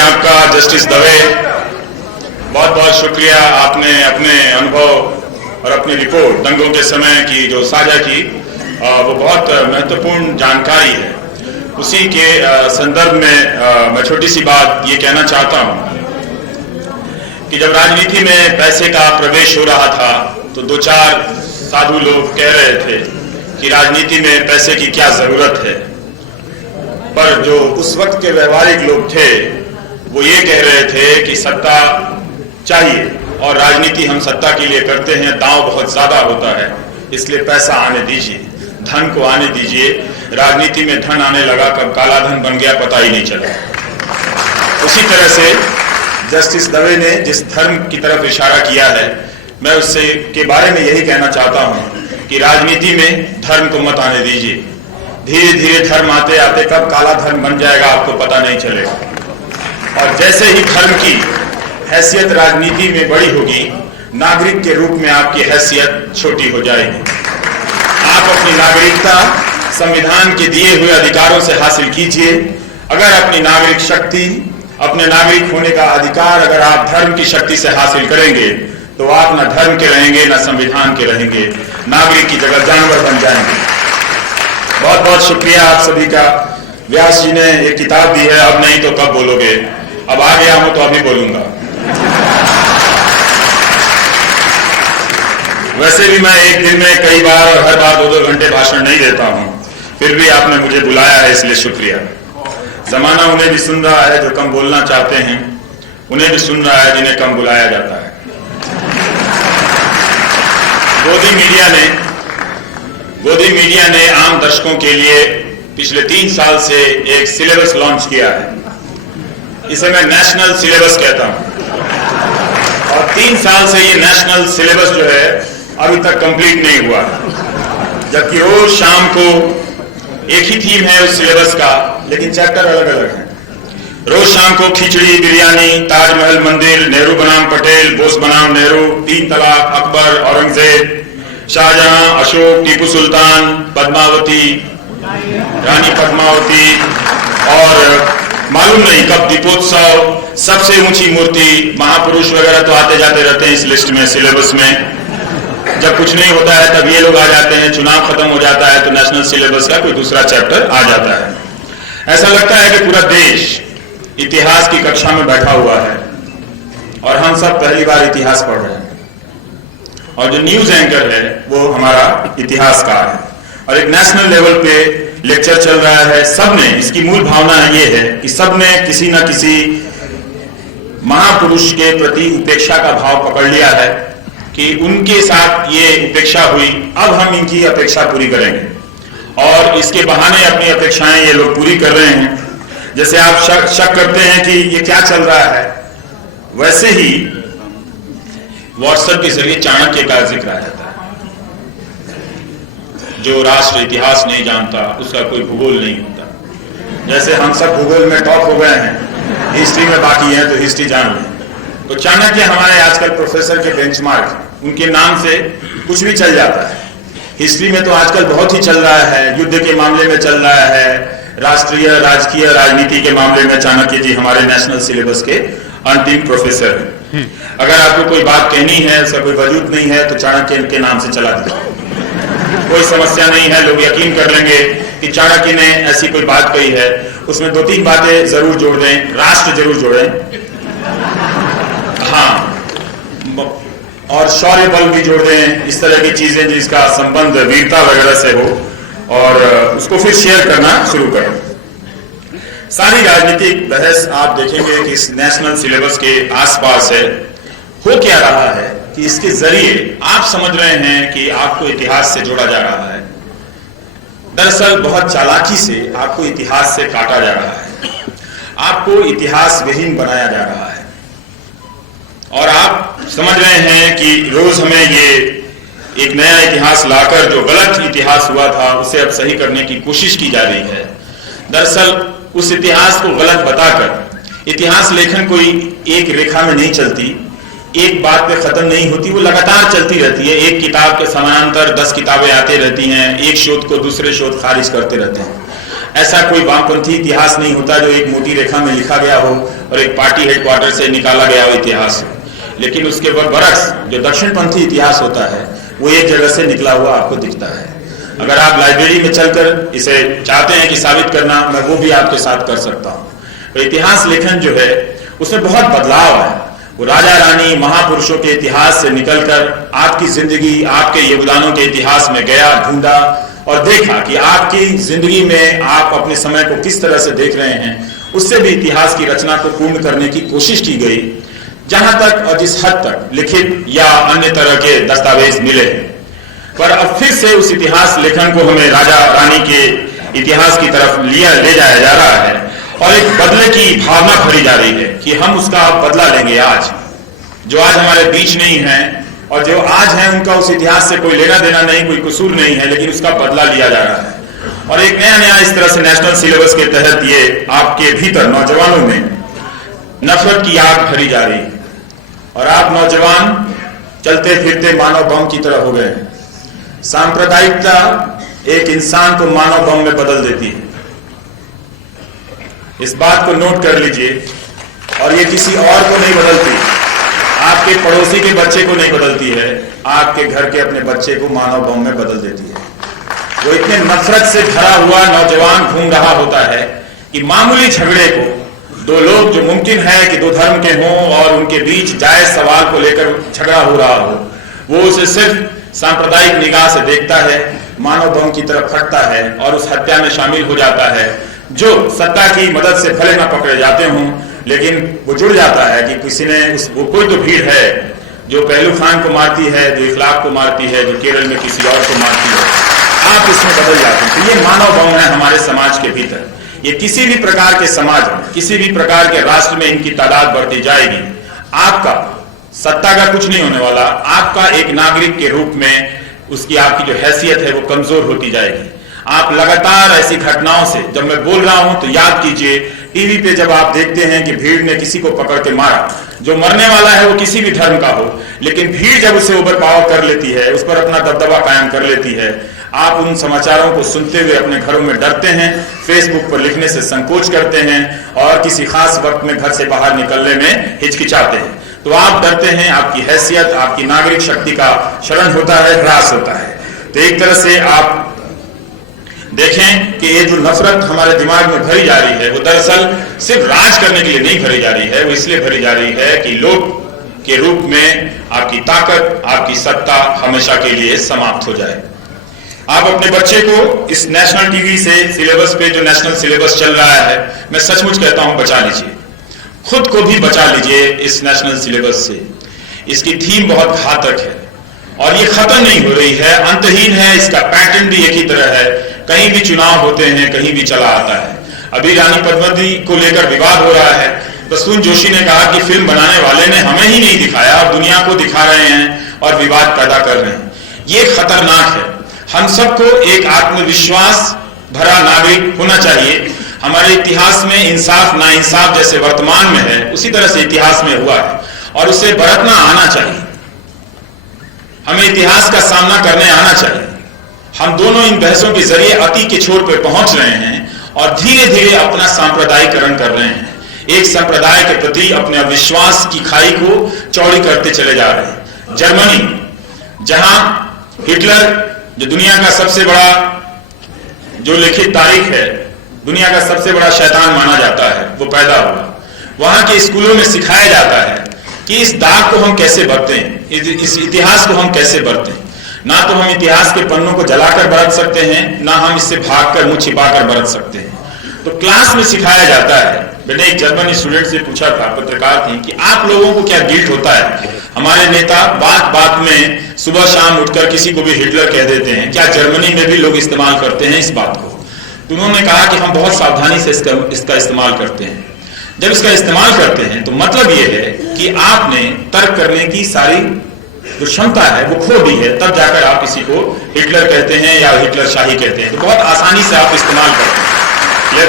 आपका जस्टिस दवे, बहुत बहुत शुक्रिया। आपने अपने अनुभव और अपनी रिपोर्ट दंगों के समय की जो साझा की वो बहुत महत्वपूर्ण जानकारी है। उसी के संदर्भ में मैं छोटी सी बात ये कहना चाहता हूँ कि जब राजनीति में पैसे का प्रवेश हो रहा था तो दो चार साधु लोग कह रहे थे कि राजनीति में पैसे की क्या जरूरत है, पर जो उस वक्त के व्यवहारिक लोग थे वो ये कह रहे थे कि सत्ता चाहिए और राजनीति हम सत्ता के लिए करते हैं, दांव बहुत ज्यादा होता है, इसलिए पैसा आने दीजिए, धन को आने दीजिए। राजनीति में धन आने लगा, कब काला धन बन गया पता ही नहीं चला। उसी तरह से जस्टिस दवे ने जिस धर्म की तरफ इशारा किया है, मैं उससे के बारे में यही कहना चाहता हूं कि राजनीति में धर्म को मत आने दीजिए। धीरे धीरे धर्म आते आते कब काला धर्म बन जाएगा आपको पता नहीं चलेगा। और जैसे ही धर्म की हैसियत राजनीति में बड़ी होगी, नागरिक के रूप में आपकी हैसियत छोटी हो जाएगी। आप अपनी नागरिकता संविधान के दिए हुए अधिकारों से हासिल कीजिए। अगर अपनी नागरिक शक्ति, अपने नागरिक होने का अधिकार अगर आप धर्म की शक्ति से हासिल करेंगे तो आप न धर्म के रहेंगे न संविधान के रहेंगे, नागरिक की जगह जानवर बन जाएंगे। बहुत बहुत शुक्रिया आप सभी का। व्यास जी ने एक किताब दी है, अब नहीं तो कब बोलोगे, अब आ गया हूं तो अभी बोलूंगा। वैसे भी मैं एक दिन में कई बार और हर बार 2-2 घंटे भाषण नहीं देता हूं, फिर भी आपने मुझे बुलाया है, इसलिए शुक्रिया। जमाना उन्हें भी सुन रहा है जो कम बोलना चाहते हैं, उन्हें भी सुन रहा है जिन्हें कम बुलाया जाता है। गोदी मीडिया ने आम दर्शकों के लिए पिछले 3 साल से एक सिलेबस लॉन्च किया है। इसे मैं नेशनल सिलेबस कहता हूं और 3 साल से ये नेशनल सिलेबस जो है अभी तक कंप्लीट नहीं हुआ, जबकि रोज शाम को एक ही थीम है उस सिलेबस का, लेकिन चैप्टर अलग अलग है। रोज शाम को खिचड़ी, बिरयानी, ताजमहल मंदिर, नेहरू बनाम पटेल, बोस बनाम नेहरू, 3 तलाक, अकबर, औरंगजेब, शाहजहां, अशोक, टीपू सुल्तान, पद्मावती, रानी पद्मावती और मालूम नहीं कब दीपोत्सव, सबसे ऊंची मूर्ति, महापुरुष वगैरह तो आते जाते रहते हैं इस लिस्ट में, सिलेबस में। जब कुछ नहीं होता है तब ये लोग आ जाते हैं, चुनाव खत्म हो जाता है तो नेशनल सिलेबस का कोई दूसरा चैप्टर आ जाता है। ऐसा लगता है कि पूरा देश इतिहास की कक्षा में बैठा हुआ है और हम सब पहली बार इतिहास पढ़ रहे हैं, और जो न्यूज एंकर है वो हमारा इतिहासकार है, और एक नेशनल लेवल पे लेक्चर चल रहा है। सबने, इसकी मूल भावना ये है कि सबने किसी न किसी महापुरुष के प्रति उपेक्षा का भाव पकड़ लिया है कि उनके साथ ये उपेक्षा हुई, अब हम इनकी अपेक्षा पूरी करेंगे, और इसके बहाने अपनी अपेक्षाएं ये लोग पूरी कर रहे हैं। जैसे आप शक करते हैं कि ये क्या चल रहा है, वैसे ही व्हाट्सएप के जरिए चाणक्य का जिक्र आ जाता है। जो राष्ट्र इतिहास नहीं जानता उसका कोई भूगोल नहीं होता। जैसे हम सब भूगोल में टॉप हो गए हैं, हिस्ट्री में बाकी है तो हिस्ट्री जान लें। तो चाणक्य हमारे आजकल प्रोफेसर के बेंचमार्क, उनके नाम से कुछ भी चल जाता है। हिस्ट्री में तो आजकल बहुत ही चल रहा है, युद्ध के मामले में चल रहा है, राष्ट्रीय राजकीय राजनीति के मामले में चाणक्य जी हमारे नेशनल सिलेबस के अंतिम प्रोफेसर हैं। अगर आपको कोई बात कहनी है, उसका कोई वजूद नहीं है, तो चाणक्य के नाम से चला दीजिए, कोई समस्या नहीं है। लोग यकीन कर लेंगे कि चाणक्य ने ऐसी कोई बात कही है। उसमें 2-3 बातें जरूर जोड़ दें, राष्ट्र जरूर जोड़ें, हाँ, और शौर्य बल भी जोड़ दें, इस तरह की चीजें जिसका संबंध वीरता वगैरह से हो, और उसको फिर शेयर करना शुरू करें। सारी राजनीतिक बहस आप देखेंगे कि इस नेशनल सिलेबस के आसपास है। हो क्या रहा है कि इसके जरिए आप समझ रहे हैं कि आपको इतिहास से जोड़ा जा रहा है। दरअसल बहुत चालाकी से आपको इतिहास से काटा जा रहा है, आपको इतिहास विहीन बनाया जा रहा है, और आप समझ रहे हैं कि रोज हमें ये एक नया इतिहास लाकर जो गलत इतिहास हुआ था उसे अब सही करने की कोशिश की जा रही है। दरअसल उस इतिहास को गलत बताकर इतिहास लेखन कोई एक रेखा में नहीं चलती, एक बात पे खत्म नहीं होती, वो लगातार चलती रहती है। एक किताब के समानांतर 10 किताबें आती रहती हैं, एक शोध को दूसरे शोध खारिज करते रहते हैं। ऐसा कोई वामपंथी इतिहास नहीं होता जो एक मोटी रेखा में लिखा गया हो और एक पार्टी हेडक्वार्टर से निकाला गया हो इतिहास हो। लेकिन उसके बरक्स जो दक्षिणपंथी इतिहास होता है वो एक जगह से निकला हुआ आपको दिखता है। अगर आप लाइब्रेरी में चलकर इसे चाहते हैं कि साबित करना, मैं वो भी आपके साथ कर सकता हूँ। तो इतिहास लेखन जो है उसमें बहुत बदलाव है। वो राजा रानी महापुरुषों के इतिहास से निकलकर आपकी जिंदगी, आपके योगदानों के इतिहास में गया, ढूंढा और देखा कि आपकी जिंदगी में आप अपने समय को किस तरह से देख रहे हैं। उससे भी इतिहास की रचना को पूर्ण करने की कोशिश की गई, जहां तक और जिस हद तक लिखित या अन्य तरह के दस्तावेज मिले। पर अब फिर से उस इतिहास लेखन को हमें राजा रानी के इतिहास की तरफ ले जाया जा रहा है और एक बदले की भावना भरी जा रही है कि हम उसका बदला लेंगे। आज जो आज हमारे बीच नहीं है और जो आज है उनका उस इतिहास से कोई लेना देना नहीं, कोई कसूर नहीं है, लेकिन उसका बदला लिया जा रहा है। और एक नया इस तरह से नेशनल सिलेबस के तहत ये आपके भीतर नौजवानों में नफरत की आग भरी जा रही है और आप नौजवान चलते फिरते मानव बम की तरह हो गए। सांप्रदायिकता एक इंसान को मानव बम में बदल देती है। इस बात को नोट कर लीजिए। और ये किसी और को नहीं बदलती, आपके पड़ोसी के बच्चे को नहीं बदलती है, आपके घर के अपने बच्चे को मानव बम में बदल देती है। वो इतने नफरत से भरा हुआ नौजवान घूम रहा होता है कि मामूली झगड़े को, दो लोग जो मुमकिन है कि दो धर्म के हों और उनके बीच जायज सवाल को लेकर झगड़ा हो रहा हो, वो उसे सिर्फ सांप्रदायिक निगाह से देखता है, मानव बम की तरफ फटता है और उस हत्या में शामिल हो जाता है। जो सत्ता की मदद से भले न पकड़े जाते हों, लेकिन वो जुड़ जाता है कि किसी ने वो कोई तो भीड़ है जो पहलू खान को मारती है, जो इखलाक को मारती है, जो केरल में किसी और को मारती है। आप इसमें बदल जाते हैं। तो ये मानव बम है हमारे समाज के भीतर। ये किसी भी प्रकार के समाज में, किसी भी प्रकार के राष्ट्र में इनकी तादाद बढ़ती जाएगी। आपका सत्ता का कुछ नहीं होने वाला, आपका एक नागरिक के रूप में उसकी आपकी जो हैसियत है वो कमजोर होती जाएगी। आप लगातार ऐसी घटनाओं से, जब मैं बोल रहा हूं तो याद कीजिए, टीवी पे जब आप देखते हैं कि भीड़ ने किसी को पकड़ के मारा, जो मरने वाला है वो किसी भी धर्म का हो, लेकिन भीड़ जब उसे उबर पावर कर लेती है, उस पर अपना दबदबा कायम कर लेती है, आप उन समाचारों को सुनते हुए अपने घरों में डरते हैं, फेसबुक पर लिखने से संकोच करते हैं और किसी खास वक्त में घर से बाहर निकलने में हिचकिचाते हैं। तो आप डरते हैं, आपकी हैसियत, आपकी नागरिक शक्ति का क्षरण होता है, ह्रास होता है। तो एक तरह से आप देखें कि ये जो नफरत हमारे दिमाग में भरी जा रही है वो दरअसल सिर्फ राज करने के लिए नहीं भरी जा रही है, वो इसलिए भरी जा रही है कि लोग के रूप में आपकी ताकत, आपकी सत्ता हमेशा के लिए समाप्त हो जाए। आप अपने बच्चे को इस नेशनल टीवी से सिलेबस पे, जो नेशनल सिलेबस चल रहा है, मैं सचमुच कहता हूं बचा लीजिए, खुद को भी बचा लीजिए इस नेशनल सिलेबस से। इसकी थीम बहुत घातक है और ये खत्म नहीं हो रही है, अंतहीन है। इसका पैटर्न भी एक ही तरह है, कहीं भी चुनाव होते हैं, कहीं भी चला आता है। अभी रानी पद्मावती को लेकर विवाद हो रहा है। प्रसून जोशी ने कहा कि फिल्म बनाने वाले ने हमें ही नहीं दिखाया और दुनिया को दिखा रहे हैं और विवाद पैदा कर रहे हैं। ये खतरनाक है। हम सबको एक आत्मविश्वास भरा नागरिक होना चाहिए। हमारे इतिहास में इंसाफ नाइंसाफ जैसे वर्तमान में है, उसी तरह से इतिहास में हुआ है और उसे बरतना आना चाहिए। हमें इतिहास का सामना करने आना चाहिए। हम दोनों इन बहसों के जरिए अति के छोर पर पहुंच रहे हैं और धीरे धीरे अपना सांप्रदायिकरण कर रहे हैं। एक संप्रदाय के प्रति अपने अविश्वास की खाई को चौड़ी करते चले जा रहे हैं। जर्मनी, जहां हिटलर, जो दुनिया का सबसे बड़ा, जो लिखित तारीख है, दुनिया का सबसे बड़ा शैतान माना जाता है, वो पैदा हुआ। वहां के स्कूलों में सिखाया जाता है कि इस दाग को हम कैसे बरतें, इस इतिहास को हम कैसे बरतें। ना तो हम इतिहास के पन्नों को जलाकर बरत सकते हैं, ना हम इससे भागकर मुंह छिपाकर बरत सकते हैं। तो क्लास में सिखाया जाता है। मैंने एक जर्मनी स्टूडेंट से पूछा था, पत्रकार थी, कि आप लोगों को क्या गिल्ट होता है, हमारे नेता बात बात में सुबह शाम उठकर किसी को भी हिटलर कह देते हैं, क्या जर्मनी में भी लोग इस्तेमाल करते हैं इस बात को? तो उन्होंने कहा कि हम बहुत सावधानी से इसका इस्तेमाल करते हैं। जब इसका इस्तेमाल करते हैं तो मतलब यह है कि आपने तर्क करने की सारी जो क्षमता है वो खो दी है, तब जाकर आप किसी को हिटलर कहते हैं या हिटलर शाही कहते हैं। तो बहुत आसानी से आप इस्तेमाल करते हैं।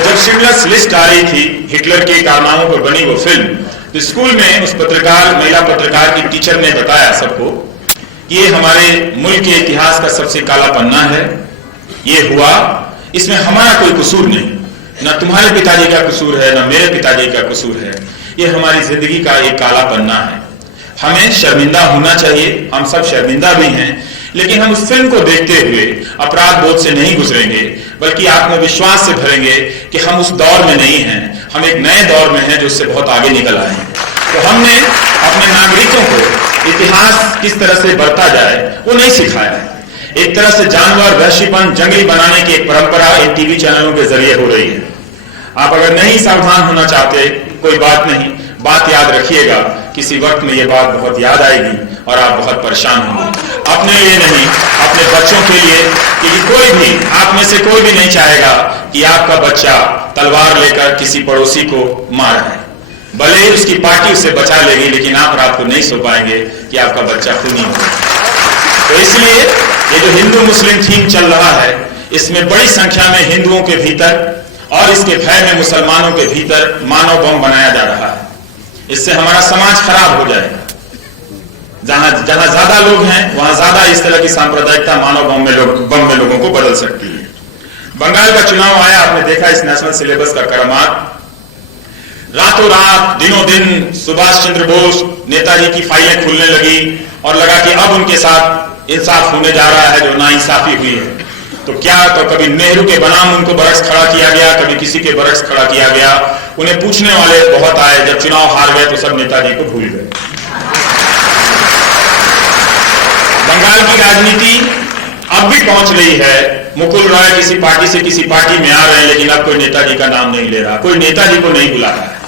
जब शिंडलर्स लिस्ट आ रही थी, हिटलर के कारनामों पर बनी वो फिल्म, तो स्कूल में उस पत्रकार, महिला पत्रकार की टीचर ने बताया सबको कि ये हमारे मुल्क के इतिहास का सबसे काला पन्ना है, ये हुआ, इसमें हमारा कोई कसूर नहीं, ना तुम्हारे पिताजी का कसूर है, ना मेरे पिताजी का कसूर है। ये हमारी जिंदगी का एक काला पन्ना है। हमें शर्मिंदा होना चाहिए, हम सब शर्मिंदा भी हैं, लेकिन हम उस फिल्म को देखते हुए अपराध बोध से नहीं गुजरेंगे, बल्कि आत्मविश्वास से भरेंगे कि हम उस दौर में नहीं हैं, हम एक नए दौर में हैं जो उससे बहुत आगे निकल आए हैं। तो हमने अपने नागरिकों को इतिहास किस तरह से बरता जाए वो नहीं सिखाया है। एक तरह से जानवर, वहशीपन, जंगली बनाने की एक परंपरा इन टीवी चैनलों के जरिए हो रही है। आप अगर नहीं सावधान होना चाहते कोई बात नहीं, बात याद रखिएगा, किसी वक्त में ये बात बहुत याद आएगी और आप बहुत परेशान होंगे। अपने लिए नहीं, अपने बच्चों के लिए, क्योंकि कोई भी आप में से कोई भी नहीं चाहेगा कि आपका बच्चा तलवार लेकर किसी पड़ोसी को मार है। भले ही उसकी पार्टी उसे बचा लेगी, लेकिन आप रात को नहीं सो पाएंगे कि आपका बच्चा खूनी हो। तो इसलिए ये जो हिंदू मुस्लिम थीम चल रहा है, इसमें बड़ी संख्या में हिंदुओं के भीतर और इसके भय में मुसलमानों के भीतर मानव बम बनाया जा रहा है। इससे हमारा समाज खराब हो जाएगा। जहां ज्यादा लोग हैं वहां ज्यादा इस तरह की सांप्रदायिकता मानव बम में लोगों को बदल सकती है। बंगाल का चुनाव आया, आपने देखा इस नेशनल सिलेबस का करामात। रातों रात, दिनों दिन सुभाष चंद्र बोस, नेताजी की फाइलें खुलने लगी और लगा कि अब उनके साथ इंसाफ होने जा रहा है जो नाइंसाफी हुई है। तो क्या, तो कभी नेहरू के बनाम उनको बरक्स खड़ा किया गया, कभी किसी के बरक्स खड़ा किया गया। उन्हें पूछने वाले बहुत आए, जब चुनाव हार गए तो सब नेताजी को भूल गए। बंगाल की राजनीति अब भी पहुंच रही है। मुकुल रॉय किसी पार्टी से किसी पार्टी में आ रहे हैं, लेकिन अब कोई नेताजी का नाम नहीं ले रहा, कोई नेताजी को नहीं बुला रहा है।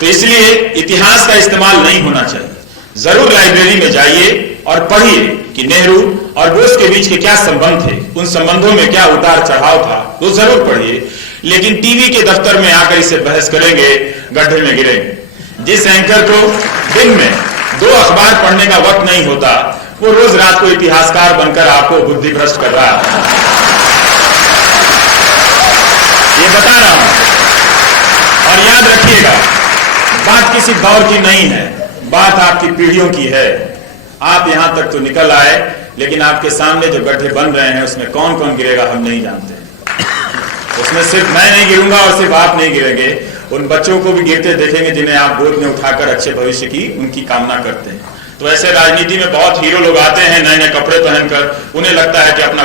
तो इसलिए इतिहास का इस्तेमाल नहीं होना चाहिए। जरूर लाइब्रेरी में जाइए और पढ़िए कि नेहरू और बोस के बीच के क्या संबंध थे, उन संबंधों में क्या उतार चढ़ाव था, वो जरूर पढ़िए। लेकिन टीवी के दफ्तर में आकर इसे बहस करेंगे, गड्ढे में गिरेंगे। जिस एंकर को दिन में 2 अखबार पढ़ने का वक्त नहीं होता, वो रोज रात को इतिहासकार बनकर आपको बुद्धि भ्रष्ट कर रहा है। ये बता रहा हूं। और याद रखिएगा, बात किसी दौर की नहीं है, बात आपकी पीढ़ियों की है। आप यहां तक तो निकल आए, लेकिन आपके सामने जो गड्ढे बन रहे हैं उसमें कौन कौन गिरेगा हम नहीं जानते। उसमें सिर्फ मैं नहीं गिरूंगा और सिर्फ आप नहीं गिरेंगे, उन बच्चों को भी गिरते देखेंगे जिन्हें आप गोद में उठाकर अच्छे भविष्य की उनकी कामना करते हैं। तो ऐसे राजनीति में बहुत हीरो लोग आते हैं नए नए कपड़े पहनकर, उन्हें लगता है कि अपना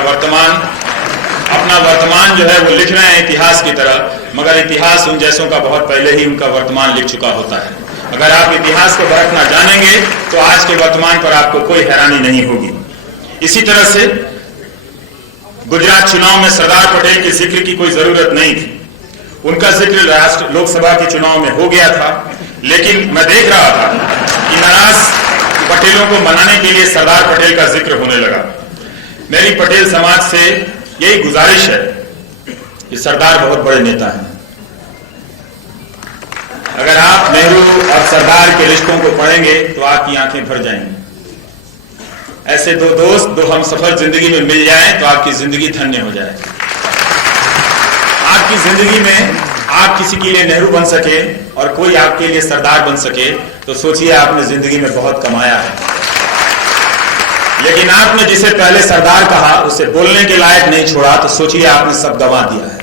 वर्तमान जो है वो लिख रहे हैं इतिहास की तरह, मगर इतिहास उन जैसों का बहुत पहले ही उनका वर्तमान लिख चुका होता है। अगर आप इतिहास को परखना जानेंगे तो आज के वर्तमान पर आपको कोई हैरानी नहीं होगी। इसी तरह से गुजरात चुनाव में सरदार पटेल के जिक्र की कोई जरूरत नहीं थी। उनका जिक्र राष्ट्र लोकसभा के चुनाव में हो गया था, लेकिन मैं देख रहा था कि नाराज पटेलों को मनाने के लिए सरदार पटेल का जिक्र होने लगा। मेरी पटेल समाज से यही गुजारिश है कि सरदार बहुत बड़े नेता हैं। अगर आप नेहरू और सरदार के रिश्तों को पढ़ेंगे तो आपकी आंखें भर जाएंगी। ऐसे 2 दोस्त, 2 हमसफर जिंदगी में मिल जाएं तो आपकी जिंदगी धन्य हो जाए। आपकी जिंदगी में आप किसी के लिए नेहरू बन सके और कोई आपके लिए सरदार बन सके तो सोचिए आपने जिंदगी में बहुत कमाया है। लेकिन आपने जिसे पहले सरदार कहा उसे बोलने के लायक नहीं छोड़ा तो सोचिए आपने सब गंवा दिया है।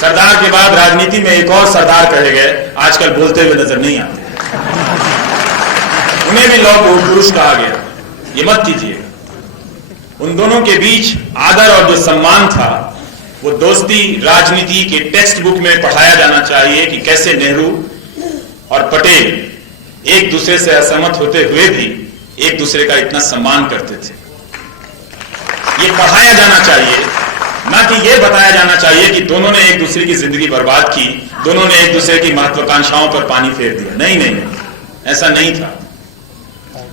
सरदार के बाद राजनीति में एक और सरदार कहे गए, आजकल बोलते हुए नजर नहीं आते, उन्हें भी लौह पुरुष कहा गया। ये मत कीजिएगा। उन दोनों के बीच आदर और जो सम्मान था वो दोस्ती राजनीति के टेक्स्ट बुक में पढ़ाया जाना चाहिए कि कैसे नेहरू और पटेल एक दूसरे से असहमत होते हुए भी एक दूसरे का इतना सम्मान करते थे। ये पढ़ाया जाना चाहिए, ना कि ये बताया जाना चाहिए कि दोनों ने एक दूसरे की जिंदगी बर्बाद की, दोनों ने एक दूसरे की महत्वाकांक्षाओं पर पानी फेर दिया। नहीं, ऐसा नहीं था।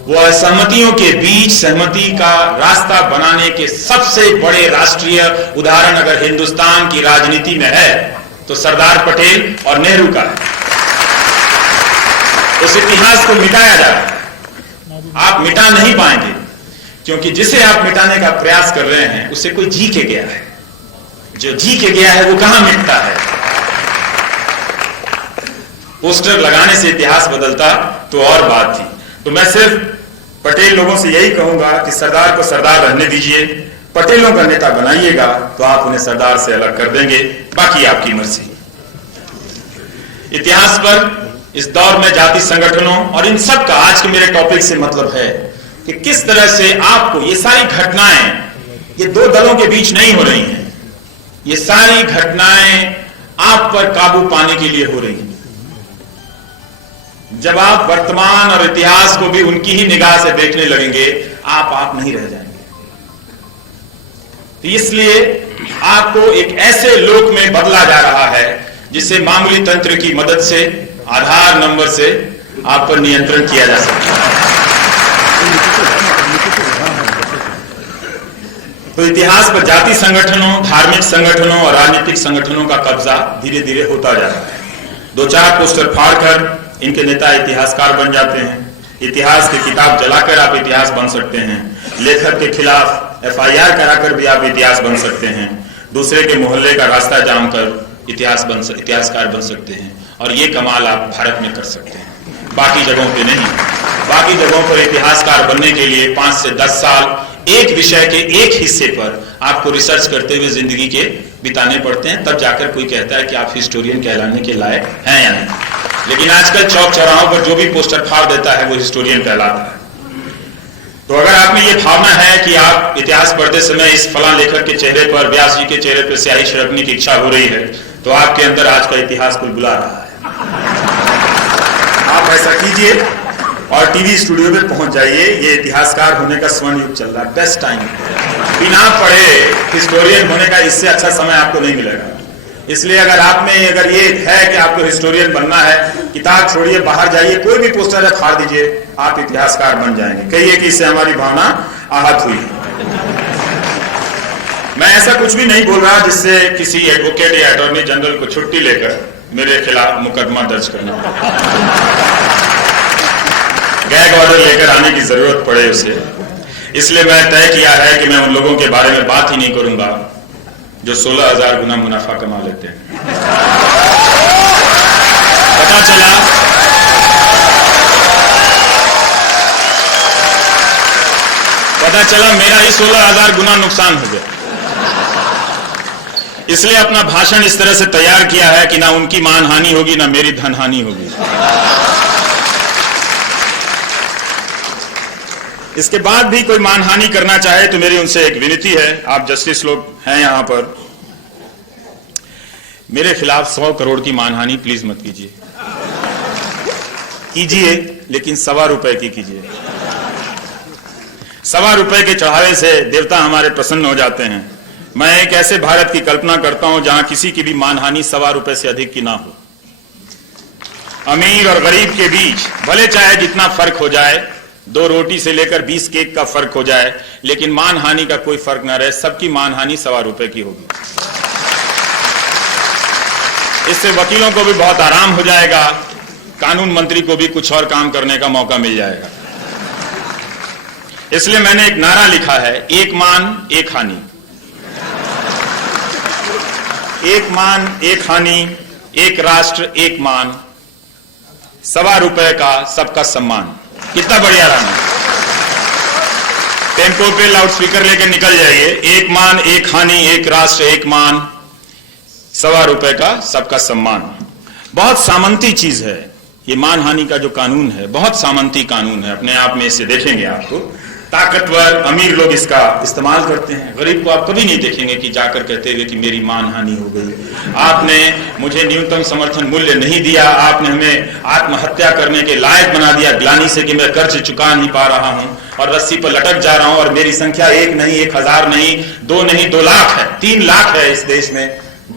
वो असहमतियों के बीच सहमति का रास्ता बनाने के सबसे बड़े राष्ट्रीय उदाहरण अगर हिंदुस्तान की राजनीति में है तो सरदार पटेल और नेहरू का है। उस इतिहास को मिटाया जा रहा है। आप मिटा नहीं पाएंगे, क्योंकि जिसे आप मिटाने का प्रयास कर रहे हैं उसे कोई जी के गया है। जो जी के गया है वो कहां मिटता है। पोस्टर लगाने से इतिहास बदलता तो और बात थी। तो मैं सिर्फ पटेल लोगों से यही कहूंगा कि सरदार को सरदार रहने दीजिए, पटेलों का नेता बनाइएगा तो आप उन्हें सरदार से अलग कर देंगे, बाकी आपकी मर्जी। इतिहास पर इस दौर में जाति संगठनों और इन सब का आज के मेरे टॉपिक से मतलब है कि किस तरह से आपको ये सारी घटनाएं, ये दो दलों के बीच नहीं हो रही हैं, ये सारी घटनाएं आप पर काबू पाने के लिए हो रही हैं। जब आप वर्तमान और इतिहास को भी उनकी ही निगाह से देखने लगेंगे, आप नहीं रह जाएंगे। तो इसलिए आपको एक ऐसे लोक में बदला जा रहा है जिससे मामूली तंत्र की मदद से, आधार नंबर से आप पर नियंत्रण किया जा सकता है। तो इतिहास पर जाति संगठनों, धार्मिक संगठनों और राजनीतिक संगठनों का कब्जा धीरे धीरे होता जा रहा है। 2-4 पोस्टर फाड़कर इनके नेता इतिहासकार बन जाते हैं। इतिहास की किताब जलाकर आप इतिहास बन सकते हैं। लेखक के खिलाफ FIR कराकर भी आप इतिहास बन सकते हैं। दूसरे के मोहल्ले का रास्ता जाम कर इतिहासकार बन सकते हैं। और ये कमाल आप भारत में कर सकते हैं, बाकी जगहों पे नहीं। बाकी जगहों पर इतिहासकार बनने के लिए 5 से 10 साल एक विषय के एक हिस्से पर आपको रिसर्च करते हुए जिंदगी के बिताने पड़ते हैं, तब जाकर कोई कहता है कि आप हिस्टोरियन कहलाने के लायक हैं या नहीं। लेकिन आजकल चौक चौराहों पर जो भी पोस्टर फाड़ देता है वो हिस्टोरियन कहलाता है। तो अगर आप में ये भावना है कि आप इतिहास पढ़ते समय इस फलां लेखक के चेहरे पर, व्यास जी के चेहरे पर स्याही छिड़कने की इच्छा हो रही है, तो आपके अंदर आज का इतिहास कोई बुला रहा है। आप ऐसा कीजिए और टीवी स्टूडियो में पहुंच जाइए। ये इतिहासकार होने का स्वर्ण युग चल रहा है, बेस्ट टाइम। बिना पढ़े हिस्टोरियन होने का इससे अच्छा समय आपको नहीं मिलेगा। इसलिए अगर ये है कि आपको हिस्टोरियन बनना है, किताब छोड़िए, बाहर जाइए, कोई भी पोस्टर है फाड़ दीजिए, आप इतिहासकार बन जाएंगे। कहिए कि इससे हमारी भावना आहत हुई। मैं ऐसा कुछ भी नहीं बोल रहा जिससे किसी एडवोकेट या अटॉर्नी जनरल को छुट्टी लेकर मेरे खिलाफ मुकदमा दर्ज करना, गैग ऑर्डर लेकर आने की जरूरत पड़े उसे। इसलिए मैं तय किया है कि मैं उन लोगों के बारे में बात ही नहीं करूंगा जो 16,000 गुना मुनाफा कमा लेते हैं। पता चला मेरा ही 16,000 गुना नुकसान हो गया। इसलिए अपना भाषण इस तरह से तैयार किया है कि ना उनकी मानहानि होगी ना मेरी धनहानि होगी। इसके बाद भी कोई मानहानि करना चाहे तो मेरी उनसे एक विनती है, आप जस्टिस लोग हैं यहां पर, मेरे खिलाफ 100 करोड़ की मानहानि प्लीज मत कीजिए। लेकिन ₹1.25 की कीजिए। ₹1.25 के चढ़ावे से देवता हमारे प्रसन्न हो जाते हैं। मैं एक ऐसे भारत की कल्पना करता हूं जहां किसी की भी मानहानि ₹1.25 से अधिक की ना हो। अमीर और गरीब के बीच भले चाहे जितना फर्क हो जाए, 2 रोटी से लेकर 20 केक का फर्क हो जाए, लेकिन मानहानि का कोई फर्क ना रहे, सबकी मानहानि ₹1.25 की होगी। इससे वकीलों को भी बहुत आराम हो जाएगा, कानून मंत्री को भी कुछ और काम करने का मौका मिल जाएगा। इसलिए मैंने एक नारा लिखा है, एक मान एक हानि। एक मान एक हानि, एक राष्ट्र एक मान, ₹1.25 का सबका सम्मान। कितना बढ़िया रहा। टेम्पो पे लाउड स्पीकर लेके निकल जाइए, एक मान एक हानि, एक राष्ट्र एक मान, ₹1.25 का सबका सम्मान। बहुत सामंती चीज है ये मानहानि का जो कानून है, बहुत सामंती कानून है अपने आप में। इसे देखेंगे आपको ताकतवर अमीर लोग इसका इस्तेमाल करते हैं, गरीब को आप कभी नहीं देखेंगे कि जाकर कहते हुए कि मेरी मानहानि हो गई, आपने मुझे न्यूनतम समर्थन मूल्य नहीं दिया, आपने हमें आत्महत्या करने के लायक बना दिया ग्लानि से कि मैं कर्ज चुका नहीं पा रहा हूं और रस्सी पर लटक जा रहा हूं और मेरी संख्या 1 नहीं, 1,000 नहीं, 2 नहीं, 2 लाख है, 3 लाख है इस देश में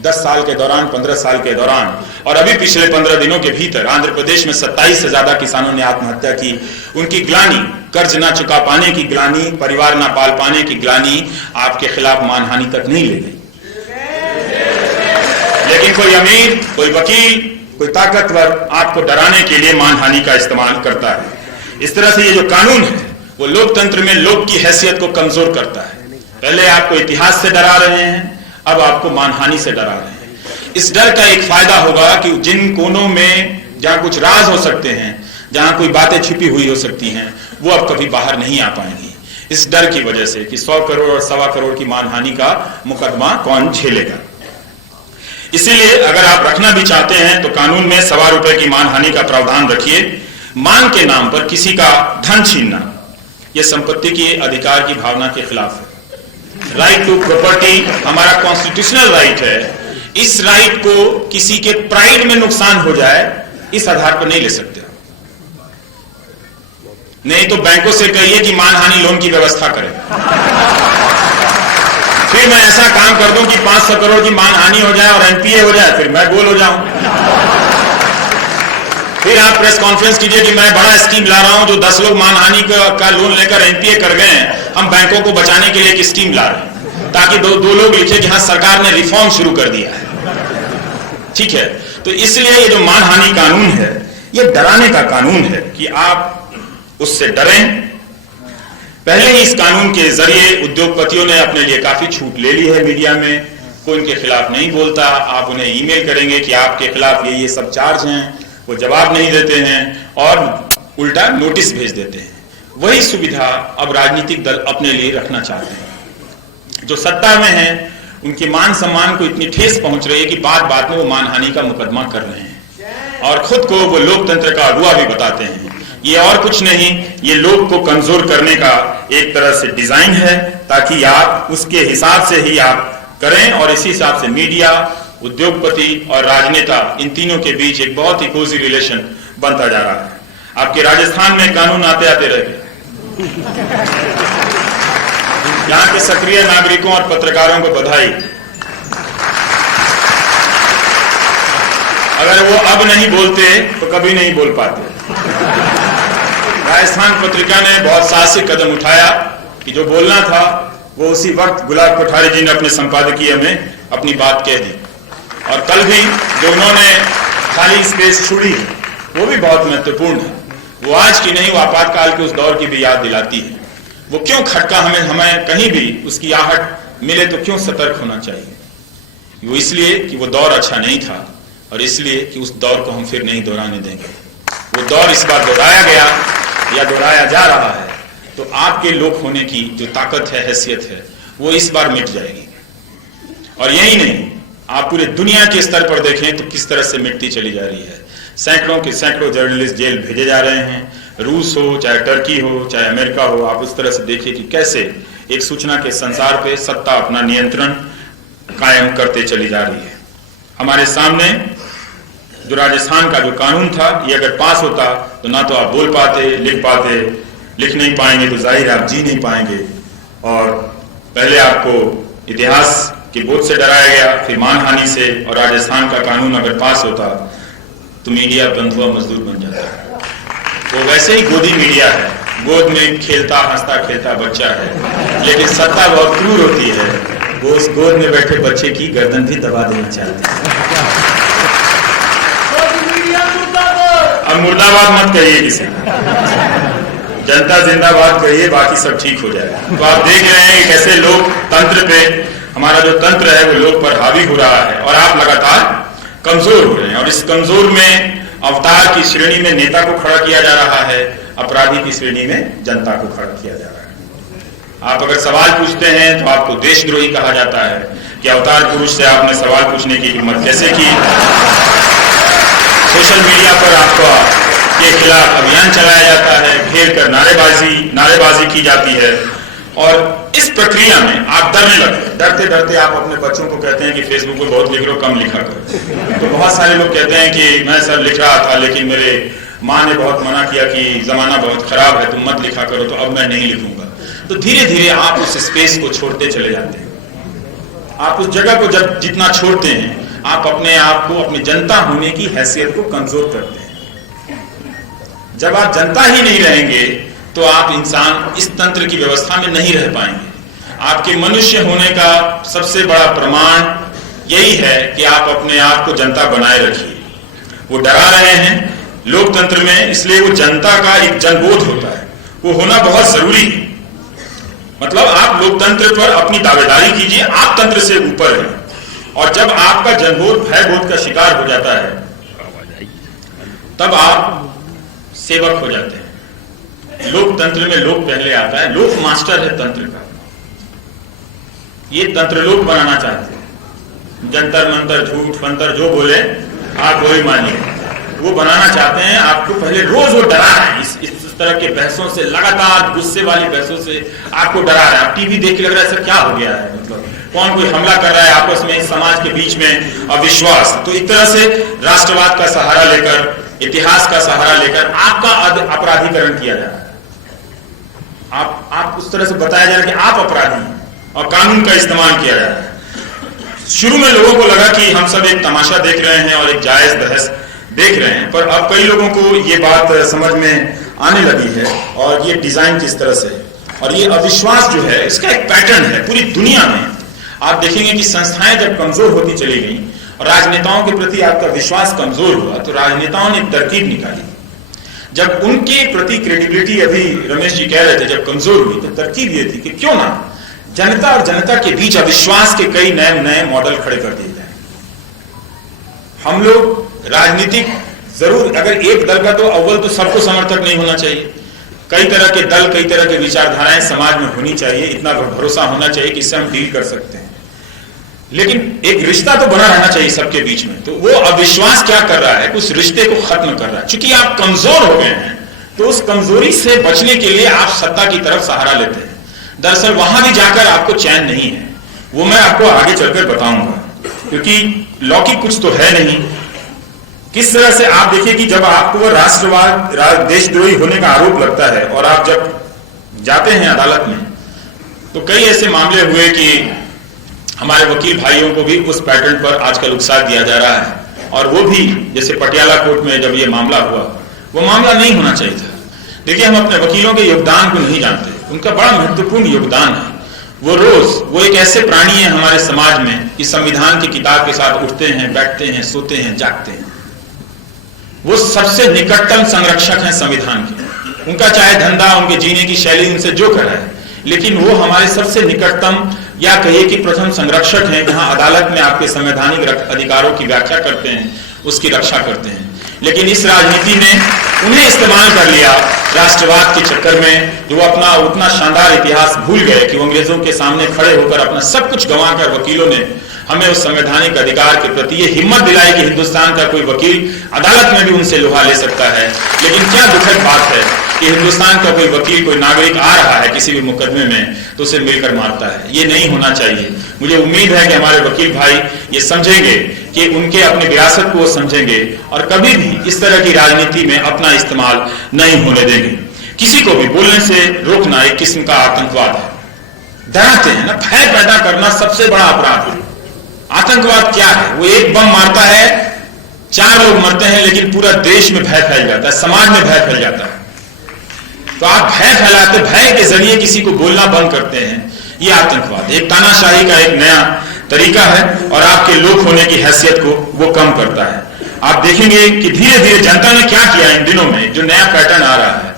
10 साल के दौरान, 15 साल के दौरान। और अभी पिछले 15 दिनों के भीतर आंध्र प्रदेश में 27 से ज्यादा किसानों ने आत्महत्या की। उनकी ग्लानि, कर्ज ना चुका पाने की ग्लानि, परिवार ना पाल पाने की ग्लानि आपके खिलाफ मानहानि तक नहीं ले गई। लेकिन कोई अमीर, कोई वकील, कोई ताकतवर आपको डराने के लिए मानहानि का इस्तेमाल करता है। इस तरह से ये जो कानून है वो लोकतंत्र में लोक की हैसियत को कमजोर करता है। पहले आपको इतिहास से डरा रहे हैं, अब आपको मानहानि से डरा रहे हैं। इस डर का एक फायदा होगा कि जिन कोनों में जहां कुछ राज हो सकते हैं, जहां कोई बातें छिपी हुई हो सकती हैं, वो अब कभी बाहर नहीं आ पाएंगी। इस डर की वजह से कि 100 करोड़ और 1.25 करोड़ की मानहानि का मुकदमा कौन झेलेगा। इसीलिए अगर आप रखना भी चाहते हैं तो कानून में 1.25 रुपए की मानहानि का प्रावधान रखिए। मांग के नाम पर किसी का धन छीनना यह संपत्ति के अधिकार की भावना के खिलाफ है। राइट टू प्रॉपर्टी हमारा कॉन्स्टिट्यूशनल राइट है। इस राइट को किसी के प्राइड में नुकसान हो जाए इस आधार पर नहीं ले सकते। नहीं तो बैंकों से कहिए कि मानहानि लोन की व्यवस्था करें, फिर मैं ऐसा काम कर दूं कि 500 करोड़ की मानहानि हो जाए और एनपीए हो जाए, फिर मैं गोल हो जाऊं। फिर आप प्रेस कॉन्फ्रेंस कीजिए कि मैं बड़ा स्कीम ला रहा हूं, जो 10 लोग मानहानि का लोन लेकर एनपीए कर गए हैं, हम बैंकों को बचाने के लिए एक स्कीम ला रहे हैं, ताकि दो लोग लिखे कि हाँ सरकार ने रिफॉर्म शुरू कर दिया है। ठीक है, तो इसलिए ये जो मानहानि कानून है ये डराने का कानून है कि आप उससे डरें। पहले ही इस कानून के जरिए उद्योगपतियों ने अपने लिए काफी छूट ले ली है। मीडिया में कोई उनके खिलाफ नहीं बोलता। आप उन्हें ईमेल करेंगे कि आपके खिलाफ ये सब चार्ज हैं, वो जवाब नहीं देते हैं और उल्टा नोटिस भेज देते हैं। वही सुविधा अब राजनीतिक दल अपने लिए रखना चाहते हैं। जो सत्ता में है उनके मान सम्मान को इतनी ठेस पहुंच रही है कि बात बात में वो मानहानि का मुकदमा कर रहे हैं और खुद को वो लोकतंत्र का अगुआ भी बताते हैं। ये और कुछ नहीं, ये लोग को कमजोर करने का एक तरह से डिजाइन है, ताकि आप उसके हिसाब से ही आप करें और इसी हिसाब से मीडिया, उद्योगपति और राजनेता, इन तीनों के बीच एक बहुत ही कोजी रिलेशन बनता जा रहा है। आपके राजस्थान में कानून आते आते रह गए। यहाँ के सक्रिय नागरिकों और पत्रकारों को बधाई। अगर वो अब नहीं बोलते तो कभी नहीं बोल पाते। राजस्थान पत्रिका ने बहुत साहसिक कदम उठाया कि जो बोलना था वो उसी वक्त गुलाब कोठारी जी ने अपने संपादकीय में अपनी बात कह दी। और कल भी जो उन्होंने खाली स्पेस छोड़ी वो भी बहुत महत्वपूर्ण है। वो आज की नहीं, वो आपातकाल के उस दौर की भी याद दिलाती है। वो क्यों खटका हमें कहीं भी उसकी आहट मिले तो क्यों सतर्क होना चाहिए। वो इसलिए कि वो दौर अच्छा नहीं था और इसलिए कि उस दौर को हम फिर नहीं दोहराने देंगे। वो दौर इस बार दोहराया गया या दोहराया जा रहा है तो आपके लोक होने की जो ताकत है, हैसियत है, वो इस बार मिट जाएगी। और यही नहीं, आप पूरे दुनिया के स्तर पर देखें तो किस तरह से मिटती चली जा रही है। सैकड़ों जर्नलिस्ट जेल भेजे जा रहे हैं। रूस हो, चाहे टर्की हो, चाहे अमेरिका हो, आप उस तरह से देखिए कि कैसे एक सूचना के संसार पे सत्ता अपना नियंत्रण कायम करते चली जा रही है। हमारे सामने जो राजस्थान का जो कानून था, ये अगर पास होता तो ना तो आप बोल पाते, लिख नहीं पाएंगे तो जाहिर आप जी नहीं पाएंगे। और पहले आपको इतिहास के बोझ से डराया गया, फिर मानहानि से, और राजस्थान का कानून अगर पास होता तो मीडिया बंधुआ मजदूर बन जाता। वो वैसे ही गोदी मीडिया है, गोद में खेलता हंसता खेलता बच्चा है, लेकिन सत्ता बहुत क्रूर होती है। वो उस गोद में बैठे बच्चे की गर्दन भी दबा देना चाहते हैं। अब मुर्दाबाद मत कहिए किसी, जनता जिंदाबाद कहिए, बाकी सब ठीक हो जाएगा। तो आप देख रहे हैं कैसे लोग तंत्र पे, हमारा जो तंत्र है वो लोग पर हावी हो रहा है और आप लगातार कमजोर हो रहे हैं। और इस कमजोर में अवतार की श्रेणी में नेता को खड़ा किया जा रहा है, अपराधी की श्रेणी में जनता को खड़ा किया जा रहा है। आप अगर सवाल पूछते हैं तो आपको देशद्रोही कहा जाता है कि अवतार पुरुष से आपने सवाल पूछने की हिम्मत कैसे की। सोशल मीडिया पर आपका के खिलाफ अभियान चलाया जाता है, घेर कर नारेबाजी की जाती है। और इस प्रक्रिया में आप डरने लगते हैं। डरते डरते आप अपने बच्चों को कहते हैं कि फेसबुक पे बहुत लिख रहे हो, कम लिखा करो। तो बहुत सारे लोग कहते हैं कि मैं सर लिख रहा था लेकिन मेरे माँ ने बहुत मना किया कि जमाना बहुत खराब है, तुम मत लिखा करो, तो अब मैं नहीं लिखूंगा। तो धीरे धीरे आप उस स्पेस को छोड़ते चले जाते हैं। आप उस जगह को जब जितना छोड़ते हैं, आप अपने आप को, अपनी जनता होने की हैसियत को कमजोर करते हैं। जब आप जनता ही नहीं रहेंगे तो आप इंसान इस तंत्र की व्यवस्था में नहीं रह पाएंगे। आपके मनुष्य होने का सबसे बड़ा प्रमाण यही है कि आप अपने आप को जनता बनाए रखिए। वो डरा रहे हैं लोकतंत्र में, इसलिए वो जनता का एक जनबोध होता है, वो होना बहुत जरूरी है। मतलब आप लोकतंत्र पर अपनी दावेदारी कीजिए, आप तंत्र से ऊपर हैं। और जब आपका जनबोध भयबोध का शिकार हो जाता है तब आप सेवक हो जाते हैं। लोकतंत्र में लोक पहले आता है, लोक मास्टर है तंत्र का। ये तंत्र लोक बनाना चाहते हैं, जंतर मंतर झूठ पंतर जो बोले आप वही मानिए, वो बनाना चाहते हैं आपको। पहले रोज वो डरा रहे हैं इस तरह के बहसों से, लगातार गुस्से वाली बहसों से आपको डरा रहे हैं। आप टीवी देख के लग रहा है सर क्या हो गया है, मतलब कौन कोई हमला कर रहा है आपस में, समाज के बीच में अविश्वास। तो एक तरह से राष्ट्रवाद का सहारा लेकर, इतिहास का सहारा लेकर आपका अपराधीकरण किया जा रहा है। आप उस तरह से बताया जा रहा है कि आप अपराधी, और कानून का इस्तेमाल किया जा रहा है। शुरू में लोगों को लगा कि हम सब एक तमाशा देख रहे हैं और एक जायज बहस देख रहे हैं, पर अब कई लोगों को ये बात समझ में आने लगी है और ये डिजाइन किस तरह से, और ये अविश्वास जो है इसका एक पैटर्न है पूरी दुनिया में। आप देखेंगे कि संस्थाएं जब कमजोर होती चली गई और राजनेताओं के प्रति आपका विश्वास कमजोर हुआ, तो राजनेताओं ने एक तरकीब निकाली। जब उनके प्रति क्रेडिबिलिटी, अभी रमेश जी कह रहे थे, जब कमजोर हुई तो तरकीब ये थी कि क्यों ना जनता और जनता के बीच अविश्वास के कई नए मॉडल खड़े कर दिए जाए। हम लोग राजनीतिक जरूर, अगर एक दल का, तो अव्वल तो सबको समर्थक नहीं होना चाहिए। कई तरह के दल, कई तरह के विचारधाराएं समाज में होनी चाहिए, इतना भरोसा होना चाहिए कि इससे हम डील कर सकते हैं। लेकिन एक रिश्ता तो बना रहना चाहिए सबके बीच में। तो वो अविश्वास क्या कर रहा है, उस रिश्ते को खत्म कर रहा है। चूंकि आप कमजोर हो गए हैं, तो उस कमजोरी से बचने के लिए आप सत्ता की तरफ सहारा लेते हैं। दरअसल वहां भी जाकर आपको चैन नहीं है, वो मैं आपको आगे चलकर बताऊंगा, क्योंकि लौकिक कुछ तो है नहीं। किस तरह से आप देखिए कि जब आपको राष्ट्रवाद, देशद्रोही होने का आरोप लगता है और आप जब जाते हैं अदालत में, तो कई ऐसे मामले हुए कि हमारे वकील भाइयों को भी उस पैटर्न पर आजकल उकसा दिया जा रहा है। और वो भी जैसे पटियाला कोर्ट में जब ये मामला हुआ, वो मामला नहीं होना चाहिए था। देखिए, हम अपने वकीलों के योगदान को नहीं जानते, उनका बड़ा महत्वपूर्ण योगदान है। वो एक ऐसे प्राणी है हमारे समाज में कि संविधान की किताब के साथ उठते हैं, बैठते हैं, सोते हैं, जागते हैं। वो सबसे निकटतम संरक्षक हैं संविधान के। उनका चाहे धंधा, उनके जीने की शैली उनसे जो कर है, लेकिन वो हमारे सबसे निकटतम, या कहिए कि प्रथम संरक्षक हैं, जहां अदालत में आपके संवैधानिक अधिकारों की व्याख्या करते हैं, उसकी रक्षा करते हैं। लेकिन इस राजनीति ने उन्हें इस्तेमाल कर लिया राष्ट्रवाद के चक्कर में, जो वो अपना उतना शानदार इतिहास भूल गए कि वो अंग्रेजों के सामने खड़े होकर अपना सब कुछ गंवाकर वकीलों ने हमें उस संवैधानिक अधिकार के प्रति ये हिम्मत दिलाई कि हिंदुस्तान का कोई वकील अदालत में भी उनसे लोहा ले सकता है। लेकिन क्या दुखद बात है कि हिंदुस्तान का कोई वकील, कोई नागरिक आ रहा है किसी भी मुकदमे में, तो उसे मिलकर मारता है। ये नहीं होना चाहिए। मुझे उम्मीद है कि हमारे वकील भाई ये समझेंगे कि उनके अपने विरासत को वो समझेंगे और कभी भी इस तरह की राजनीति में अपना इस्तेमाल नहीं होने देंगे। किसी को भी बोलने से रोकना एक किस्म का आतंकवाद है। डराते हैं ना, भय पैदा करना सबसे बड़ा अपराध है। आतंकवाद क्या है? वो एक बम मारता है, 4 लोग मरते हैं, लेकिन पूरा देश में भय फैल जाता है, समाज में भय फैल जाता है। तो आप भय फैलाते, भय के जरिए किसी को बोलना बंद करते हैं, ये आतंकवाद, एक तानाशाही का एक नया तरीका है और आपके लोक होने की हैसियत को वो कम करता है। आप देखेंगे कि धीरे धीरे जनता ने क्या किया इन दिनों में, जो नया पैटर्न आ रहा है,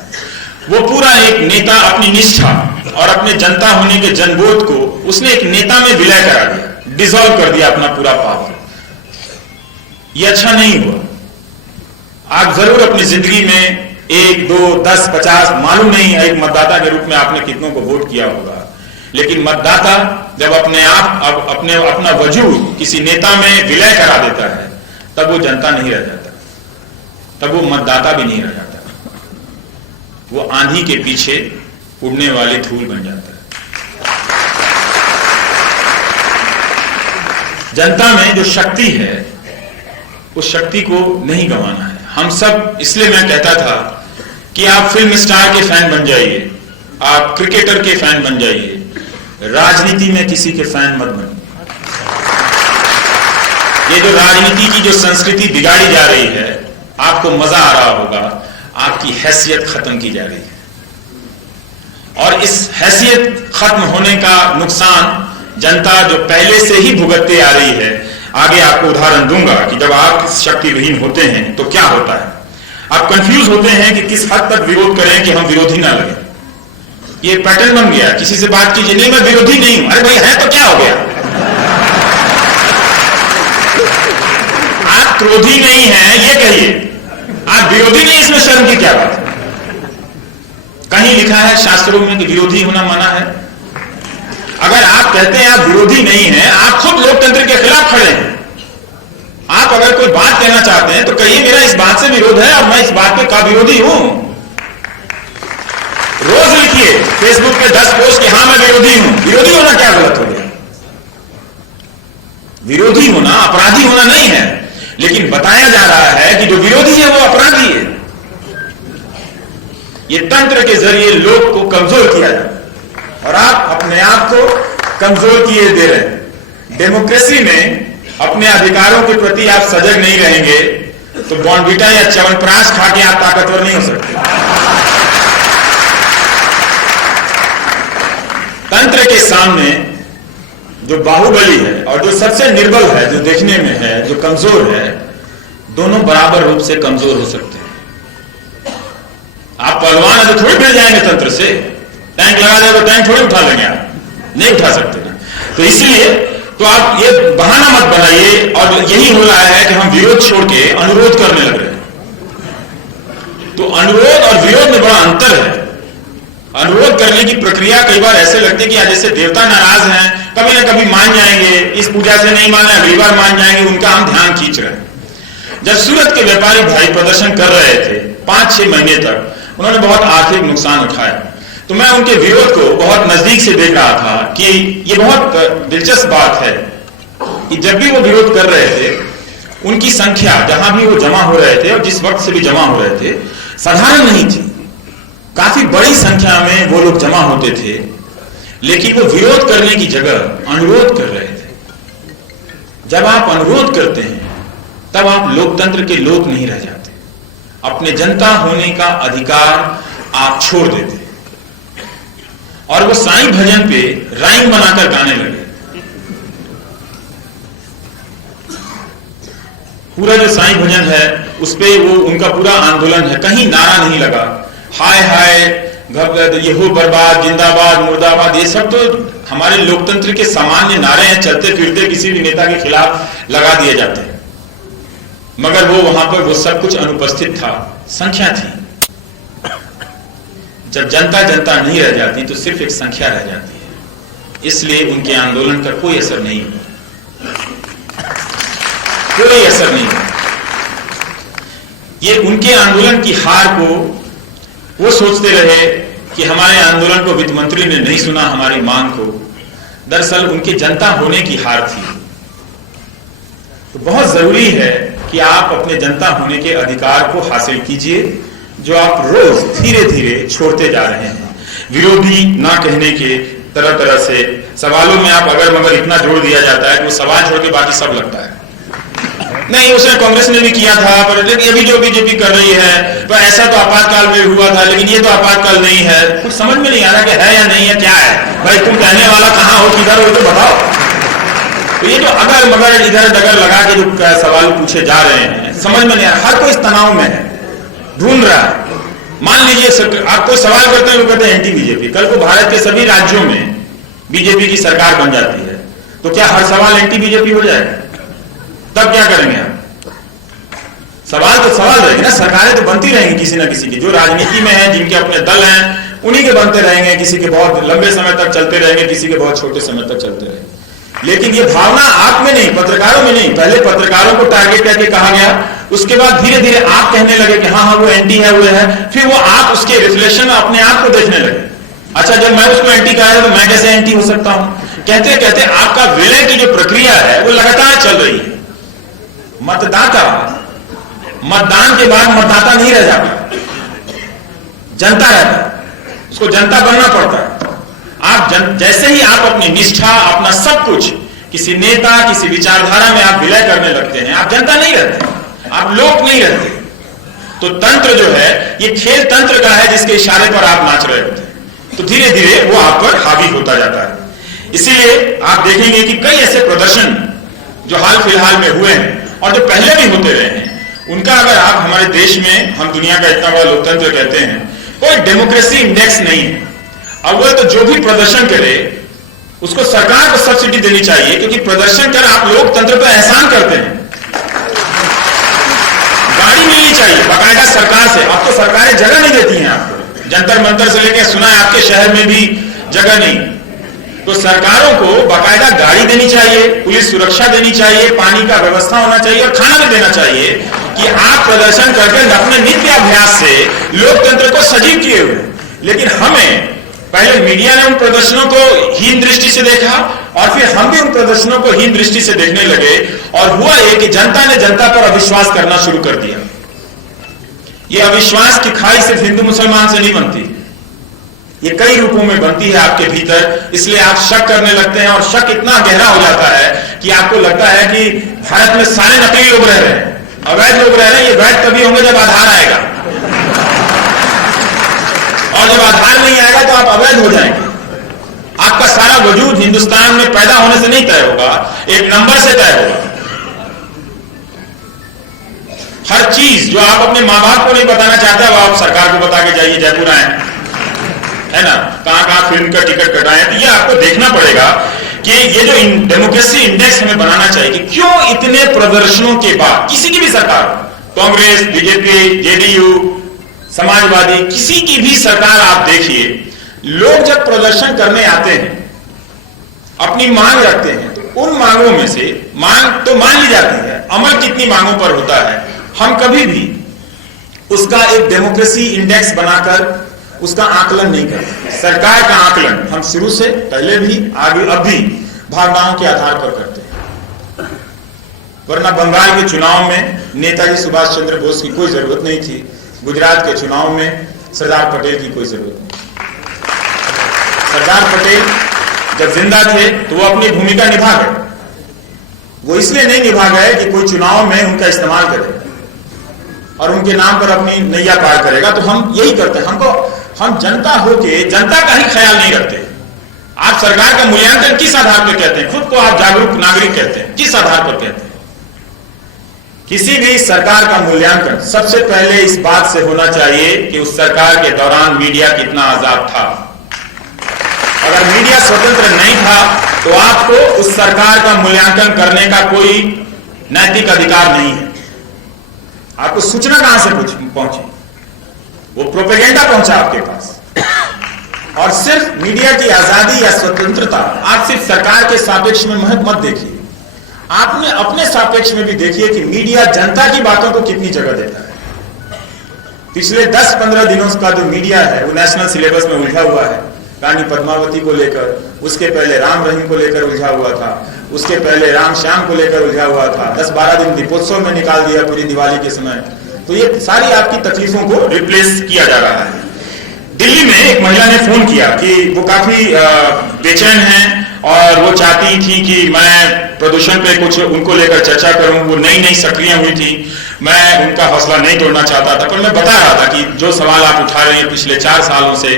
वो पूरा एक नेता अपनी निष्ठा और अपने जनता होने के जनबोध को उसने एक नेता में विलय करा दिया, डिसॉल्व कर दिया अपना पूरा पावर। ये अच्छा नहीं हुआ। आप जरूर अपनी जिंदगी में 1, 2, 10, 50, मालूम नहीं एक मतदाता के रूप में आपने कितनों को वोट किया होगा, लेकिन मतदाता जब अपने आप अपना वजूद किसी नेता में विलय करा देता है, तब वो जनता नहीं रह जाता, तब वो मतदाता भी नहीं रह जाता, वो आंधी के पीछे उड़ने वाली धूल बन जाता है। जनता में जो शक्ति है, उस शक्ति को नहीं गंवाना है। हम सब, इसलिए मैं कहता था कि आप फिल्म स्टार के फैन बन जाइए, आप क्रिकेटर के फैन बन जाइए, राजनीति में किसी के फैन मत बनिए। ये जो राजनीति की जो संस्कृति बिगाड़ी जा रही है, आपको मजा आ रहा होगा, आपकी हैसियत खत्म की जा रही है। और इस हैसियत खत्म होने का नुकसान जनता जो पहले से ही भुगतते आ रही है। आगे आपको उदाहरण दूंगा कि जब आप शक्तिविहीन होते हैं तो क्या होता है। आप कंफ्यूज होते हैं कि किस हद तक विरोध करें कि हम विरोधी ना लगे। ये पैटर्न बन गया, किसी से बात कीजिए, नहीं मैं विरोधी नहीं हूं, अरे भाई है तो क्या हो गया। आप क्रोधी नहीं हैं ये कहिए, आप विरोधी नहीं, इसमें शर्म की क्या बात है। कहीं लिखा है शास्त्रों में कि विरोधी होना मना है? अगर आप कहते हैं आप विरोधी नहीं हैं, आप खुद लोकतंत्र के खिलाफ खड़े हैं। आप अगर कोई बात कहना चाहते हैं तो कहिए मेरा इस बात से विरोध है और मैं इस बात पे का विरोधी हूं। रोज लिखिए फेसबुक पे 10 पोस्ट कि हाँ मैं विरोधी हूं। विरोधी होना क्या गलत हो गया? विरोधी होना अपराधी होना नहीं है, लेकिन बताया जा रहा है कि जो विरोधी है वो अपराधी है। ये तंत्र के जरिए लोग को कमजोर किया जाए और आप अपने आप को कमजोर किए दे रहे हैं। डेमोक्रेसी में अपने अधिकारों के प्रति आप सजग नहीं रहेंगे तो बॉर्नविटा या च्यवनप्राश खा के आप ताकतवर नहीं हो सकते। तंत्र के सामने जो बाहुबली है और जो सबसे निर्बल है, जो देखने में है, जो कमजोर है, दोनों बराबर रूप से कमजोर हो सकते हैं। आप पहलवान है तो थोड़ी भिड़ जाएंगे तंत्र से। टैंक लगा दे तो टैंक थोड़ी उठा लेंगे, आप नहीं उठा सकते ना। तो इसलिए तो आप ये बहाना मत बनाइए। और यही हो रहा है कि हम विरोध छोड़ के अनुरोध करने लग रहे हैं। तो अनुरोध और विरोध में बड़ा अंतर है। अनुरोध करने की प्रक्रिया कई बार ऐसे लगती है कि जैसे देवता नाराज हैं, कभी ना कभी मान जाएंगे, इस पूजा से नहीं माना अगली बार मान जाएंगे, उनका हम ध्यान खींच रहे हैं। जब सूरत के व्यापारी भाई प्रदर्शन कर रहे थे 5-6 महीने तक, उन्होंने बहुत आर्थिक नुकसान उठाया, तो मैं उनके विरोध को बहुत नजदीक से देख रहा था कि ये बहुत दिलचस्प बात है कि जब भी वो विरोध कर रहे थे, उनकी संख्या जहां भी वो जमा हो रहे थे और जिस वक्त से भी जमा हो रहे थे, साधारण नहीं थी। काफी बड़ी संख्या में वो लोग जमा होते थे, लेकिन वो विरोध करने की जगह अनुरोध कर रहे थे। जब आप अनुरोध करते हैं तब आप लोकतंत्र के लोक नहीं रह जाते। अपने जनता होने का अधिकार आप छोड़ देते और वो साईं भजन पे राइम बनाकर गाने लगे। पूरा जो साईं भजन है उस पे वो उनका पूरा आंदोलन है, कहीं नारा नहीं लगा हाय हाय ये हो बर्बाद, जिंदाबाद, मुर्दाबाद। ये सब तो हमारे लोकतंत्र के सामान्य नारे हैं, चलते फिरते किसी भी नेता के खिलाफ लगा दिए जाते हैं। मगर वो वहां पर वो सब कुछ अनुपस्थित था, संख्या थी। जब जनता जनता नहीं रह जाती तो सिर्फ एक संख्या रह जाती है। इसलिए उनके आंदोलन का कोई असर नहीं हुआ, कोई असर नहीं हुआ। ये उनके आंदोलन की हार को वो सोचते रहे कि हमारे आंदोलन को वित्त मंत्री ने नहीं सुना, हमारी मांग को। दरअसल उनकी जनता होने की हार थी। तो बहुत जरूरी है कि आप अपने जनता होने के अधिकार को हासिल कीजिए, जो आप रोज धीरे धीरे छोड़ते जा रहे हैं। विरोधी ना कहने के तरह तरह से सवालों में आप अगर मगर इतना जोड़ दिया जाता है कि वो सवाल छोड़ के बाकी सब लगता है। नहीं, उसने कांग्रेस ने भी किया था, पर अभी जो बीजेपी कर रही है, तो ऐसा तो आपातकाल में हुआ था, लेकिन ये तो आपातकाल नहीं है। कुछ समझ में नहीं आ रहा कि है या नहीं है, क्या है भाई? तुम कहने वाला कहां हो, किधर हो, तो बताओ। तो ये जो अगर मगर इधर डगर लगा के जो सवाल पूछे जा रहे हैं, समझ में नहीं आ रहा। हर कोई इस तनाव में है, ढूंढ रहा है। मान लीजिए आप कोई सवाल करते हैं, वो कहते हैं एंटी बीजेपी। कल को भारत के सभी राज्यों में बीजेपी की सरकार बन जाती है, तो क्या हर सवाल एंटी बीजेपी हो जाएगा? तब क्या करेंगे आप? सवाल तो सवाल रहेंगे ना। सरकारें तो बनती रहेंगी किसी ना किसी की, जो राजनीति में है, जिनके अपने दल हैं, उन्हीं के बनते रहेंगे। किसी के बहुत लंबे समय तक चलते रहेंगे, किसी के बहुत छोटे समय तक चलते रहेंगे। लेकिन ये भावना आप में नहीं, पत्रकारों में नहीं। पहले पत्रकारों को टारगेट करके कहा गया, उसके बाद धीरे धीरे आप कहने लगे कि हाँ हाँ वो एंटी है, वो है। फिर वो आप उसके रिफ्लेक्शन अपने आप को देखने लगे। अच्छा, जब मैं उसको एंटी कहा तो मैं कैसे एंटी हो सकता हूं? कहते कहते आपका विलय की जो प्रक्रिया है वो लगातार चल रही है। मतदाता मतदान के बाद मतदाता नहीं रह जाता, जनता रहता, उसको जनता बनना पड़ता है। आप जैसे ही आप अपनी निष्ठा, अपना सब कुछ किसी नेता, किसी विचारधारा में आप विलय करने लगते हैं, आप जनता नहीं रहते, आप लोक नहीं रहते। तो तंत्र जो है ये खेल तंत्र का है, जिसके इशारे पर आप नाच रहे होते हैं। तो धीरे धीरे वो आप पर हावी होता जाता है। इसीलिए आप देखेंगे कि कई ऐसे प्रदर्शन जो हाल फिलहाल में हुए हैं और जो पहले भी होते रहे हैं, उनका अगर आप हमारे देश में, हम दुनिया का इतना बड़ा लोकतंत्र कहते हैं, कोई डेमोक्रेसी इंडेक्स नहीं है। अव्वल तो जो भी प्रदर्शन करे उसको सरकार को सब्सिडी देनी चाहिए, क्योंकि प्रदर्शन कर आप लोकतंत्र पर एहसान करते हैं। गाड़ी मिलनी चाहिए बाकायदा सरकार से। अब तो सरकारें जगह नहीं देती हैं आपको, जंतर मंतर से लेकर सुना है आपके शहर में भी जगह नहीं। तो सरकारों को बाकायदा गाड़ी देनी चाहिए, पुलिस सुरक्षा देनी चाहिए, पानी का व्यवस्था होना चाहिए और खाना भी देना चाहिए कि आप प्रदर्शन करके अपने नित्य अभ्यास से लोकतंत्र को सजीव किए हुए। लेकिन हमें पहले मीडिया ने उन प्रदर्शनों को हीन दृष्टि से देखा और फिर हम भी उन प्रदर्शनों को हीन दृष्टि से देखने लगे और हुआ ये कि जनता ने जनता पर अविश्वास करना शुरू कर दिया। ये अविश्वास की खाई सिर्फ हिंदू मुसलमान से नहीं बनती, ये कई रूपों में बनती है आपके भीतर। इसलिए आप शक करने लगते हैं और शक इतना गहरा हो जाता है कि आपको लगता है कि भारत में सारे नकली लोग रह रहे हैं, अवैध लोग रह रहे हैं। ये वैध तभी होंगे जब आधार आएगा, और जब आधार नहीं आएगा तो आप अवैध हो जाएंगे। आपका सारा वजूद हिंदुस्तान में पैदा होने से नहीं तय होगा, एक नंबर से तय होगा। हर चीज जो आप अपने माँ बाप को नहीं बताना चाहते वो आप सरकार को बता के जाइए, जयपुर आए है ना, कहां फिल्म का टिकट कटाए। तो ये आपको देखना पड़ेगा कि ये जो डेमोक्रेसी इंडेक्स हमें बनाना चाहिए कि क्यों इतने प्रदर्शनों के बाद किसी की भी सरकार, कांग्रेस, बीजेपी, जेडीयू, समाजवादी, किसी की भी सरकार आप देखिए, लोग जब प्रदर्शन करने आते हैं अपनी मांग रखते हैं तो उन मांगों में से मांग तो मान ली जाती है, अमल कितनी मांगों पर होता है हम कभी भी उसका एक डेमोक्रेसी इंडेक्स बनाकर उसका आकलन नहीं करते। सरकार का आकलन हम शुरू से पहले भी आगे अब भी भावनाओं के आधार पर करते हैं। वरना बंगाल के चुनाव में नेताजी सुभाष चंद्र बोस की कोई जरूरत नहीं थी, गुजरात के चुनाव में सरदार पटेल की कोई जरूरत नहीं। सरदार पटेल जब जिंदा थे तो वो अपनी भूमिका निभा गए। वो इसलिए नहीं निभा गए कि कोई चुनाव में उनका इस्तेमाल करे और उनके नाम पर अपनी नैया पार करेगा। तो हम यही करते हैं, हम जनता होके जनता का ही ख्याल नहीं रखते। आप सरकार का मूल्यांकन किस आधार पर कहते हैं? खुद को आप जागरूक नागरिक कहते हैं, किस आधार पर कहते हैं? किसी भी सरकार का मूल्यांकन सबसे पहले इस बात से होना चाहिए कि उस सरकार के दौरान मीडिया कितना आजाद था। अगर मीडिया स्वतंत्र नहीं था तो आपको उस सरकार का मूल्यांकन करने का कोई नैतिक अधिकार नहीं है। आपको सूचना कहां से पहुंची? वो प्रोपेगेंडा पहुंचा आपके पास। और सिर्फ मीडिया की आजादी या स्वतंत्रता आप सिर्फ सरकार के सापेक्ष में मत देखिए, आपने अपने सापेक्ष में भी देखिए कि मीडिया जनता की बातों को कितनी जगह देता है। पिछले 10-15 दिनों का जो मीडिया है वो नेशनल सिलेबस में उलझा हुआ है। रानी पद्मावती को लेकर, उसके पहले राम रहीम को लेकर उलझा हुआ था, उसके पहले राम श्याम को लेकर उलझा हुआ था। 10-12 दिन दीपोत्सव में निकाल दिया पूरी दिवाली के समय। तो ये सारी आपकी तकलीफों को रिप्लेस किया जा रहा है। दिल्ली में एक महिला ने फोन किया कि वो काफी बेचैन हैं और वो चाहती थी कि मैं प्रदूषण पे कुछ उनको लेकर चर्चा करूं। वो नई सक्रिय हुई थी, मैं उनका हौसला नहीं तोड़ना चाहता था, पर मैं बता रहा था कि जो सवाल आप उठा रहे हैं पिछले 4 सालों से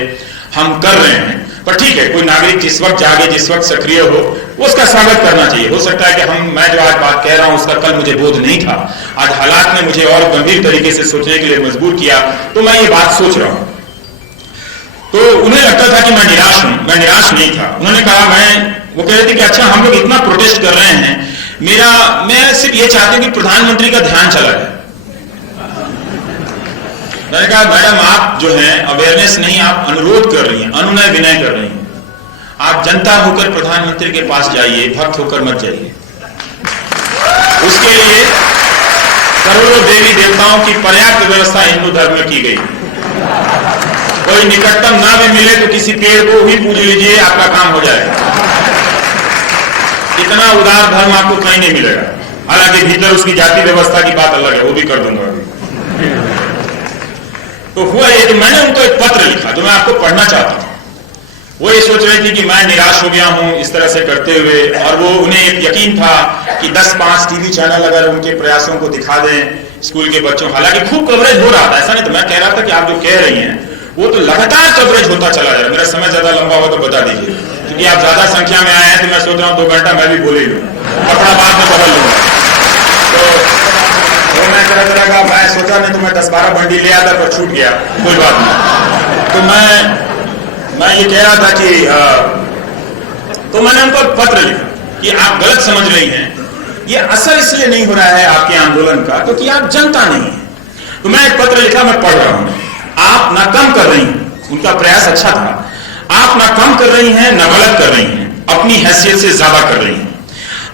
हम कर रहे हैं। पर ठीक है, कोई नागरिक जिस वक्त जागे, जिस वक्त सक्रिय हो, उसका स्वागत करना चाहिए। हो सकता है कि मैं जो आज बात कह रहा हूं उसका कल मुझे बोध नहीं था, आज हालात ने मुझे और गंभीर तरीके से सोचने के लिए मजबूर किया, तो मैं ये बात सोच रहा हूं। तो उन्हें लगता था कि मैं निराश हूं, मैं निराश नहीं था। उन्होंने कहा वो कह रहे थे कि अच्छा हम लोग इतना प्रोटेस्ट कर रहे हैं, मैं सिर्फ ये चाहती हूं कि प्रधानमंत्री का ध्यान चला जाए। मैंने कहा मैडम आप जो है अवेयरनेस नहीं, आप अनुरोध कर रही हैं, अनुनय विनय कर रही हैं। आप जनता होकर प्रधानमंत्री के पास जाइए, भक्त होकर मत जाइए। उसके लिए करोड़ों देवी देवताओं की पर्याप्त व्यवस्था हिंदू धर्म में की गई। कोई निकटतम ना भी मिले तो किसी पेड़ को ही पूज लीजिए, आपका काम हो जाएगा। इतना उदार धर्म आपको कहीं नहीं मिलेगा। हालांकि भीतर उसकी जाति व्यवस्था की बात अलग है, वो भी कर दूंगा। तो हुआ ये कि मैंने उनको एक पत्र लिखा जो मैं आपको पढ़ना चाहता हूं। वो ये सोच रही थी कि मैं निराश हो गया हूं इस तरह से करते हुए, और वो उन्हें एक यकीन था कि 10-5 टीवी चैनल अगर उनके प्रयासों को दिखा दें स्कूल के बच्चों, हालांकि खूब कवरेज हो रहा था, ऐसा नहीं। तो मैं कह रहा था कि आप जो कह रही हैं वो तो लगातार कवरेज होता चला जाए। मेरा समय ज्यादा लंबा हो तो बता दीजिए, क्योंकि आप ज्यादा संख्या में आए हैं तो मैं सोच रहा हूँ 2 घंटा मैं भी बोल ही लूँ, कपड़ा बाद में बदल लूंगा। तो मैं तरह का मैं सोचा नहीं तो मैं 10-12 बंडी ले आता, पर छूट गया, कोई बात नहीं। तो मैं ये कह रहा था कि तो मैंने उनको पत्र लिखा कि आप गलत समझ रही हैं, ये असर इसलिए नहीं हो रहा है आपके आंदोलन का क्योंकि आप जनता नहीं है। तो मैं एक पत्र लिखा, मैं पढ़ रहा हूं। आप ना कम कर रही हैं, उनका प्रयास अच्छा था। आप ना कम कर रही हैं ना गलत कर रही हैं, अपनी हैसियत से ज्यादा कर रही हैं।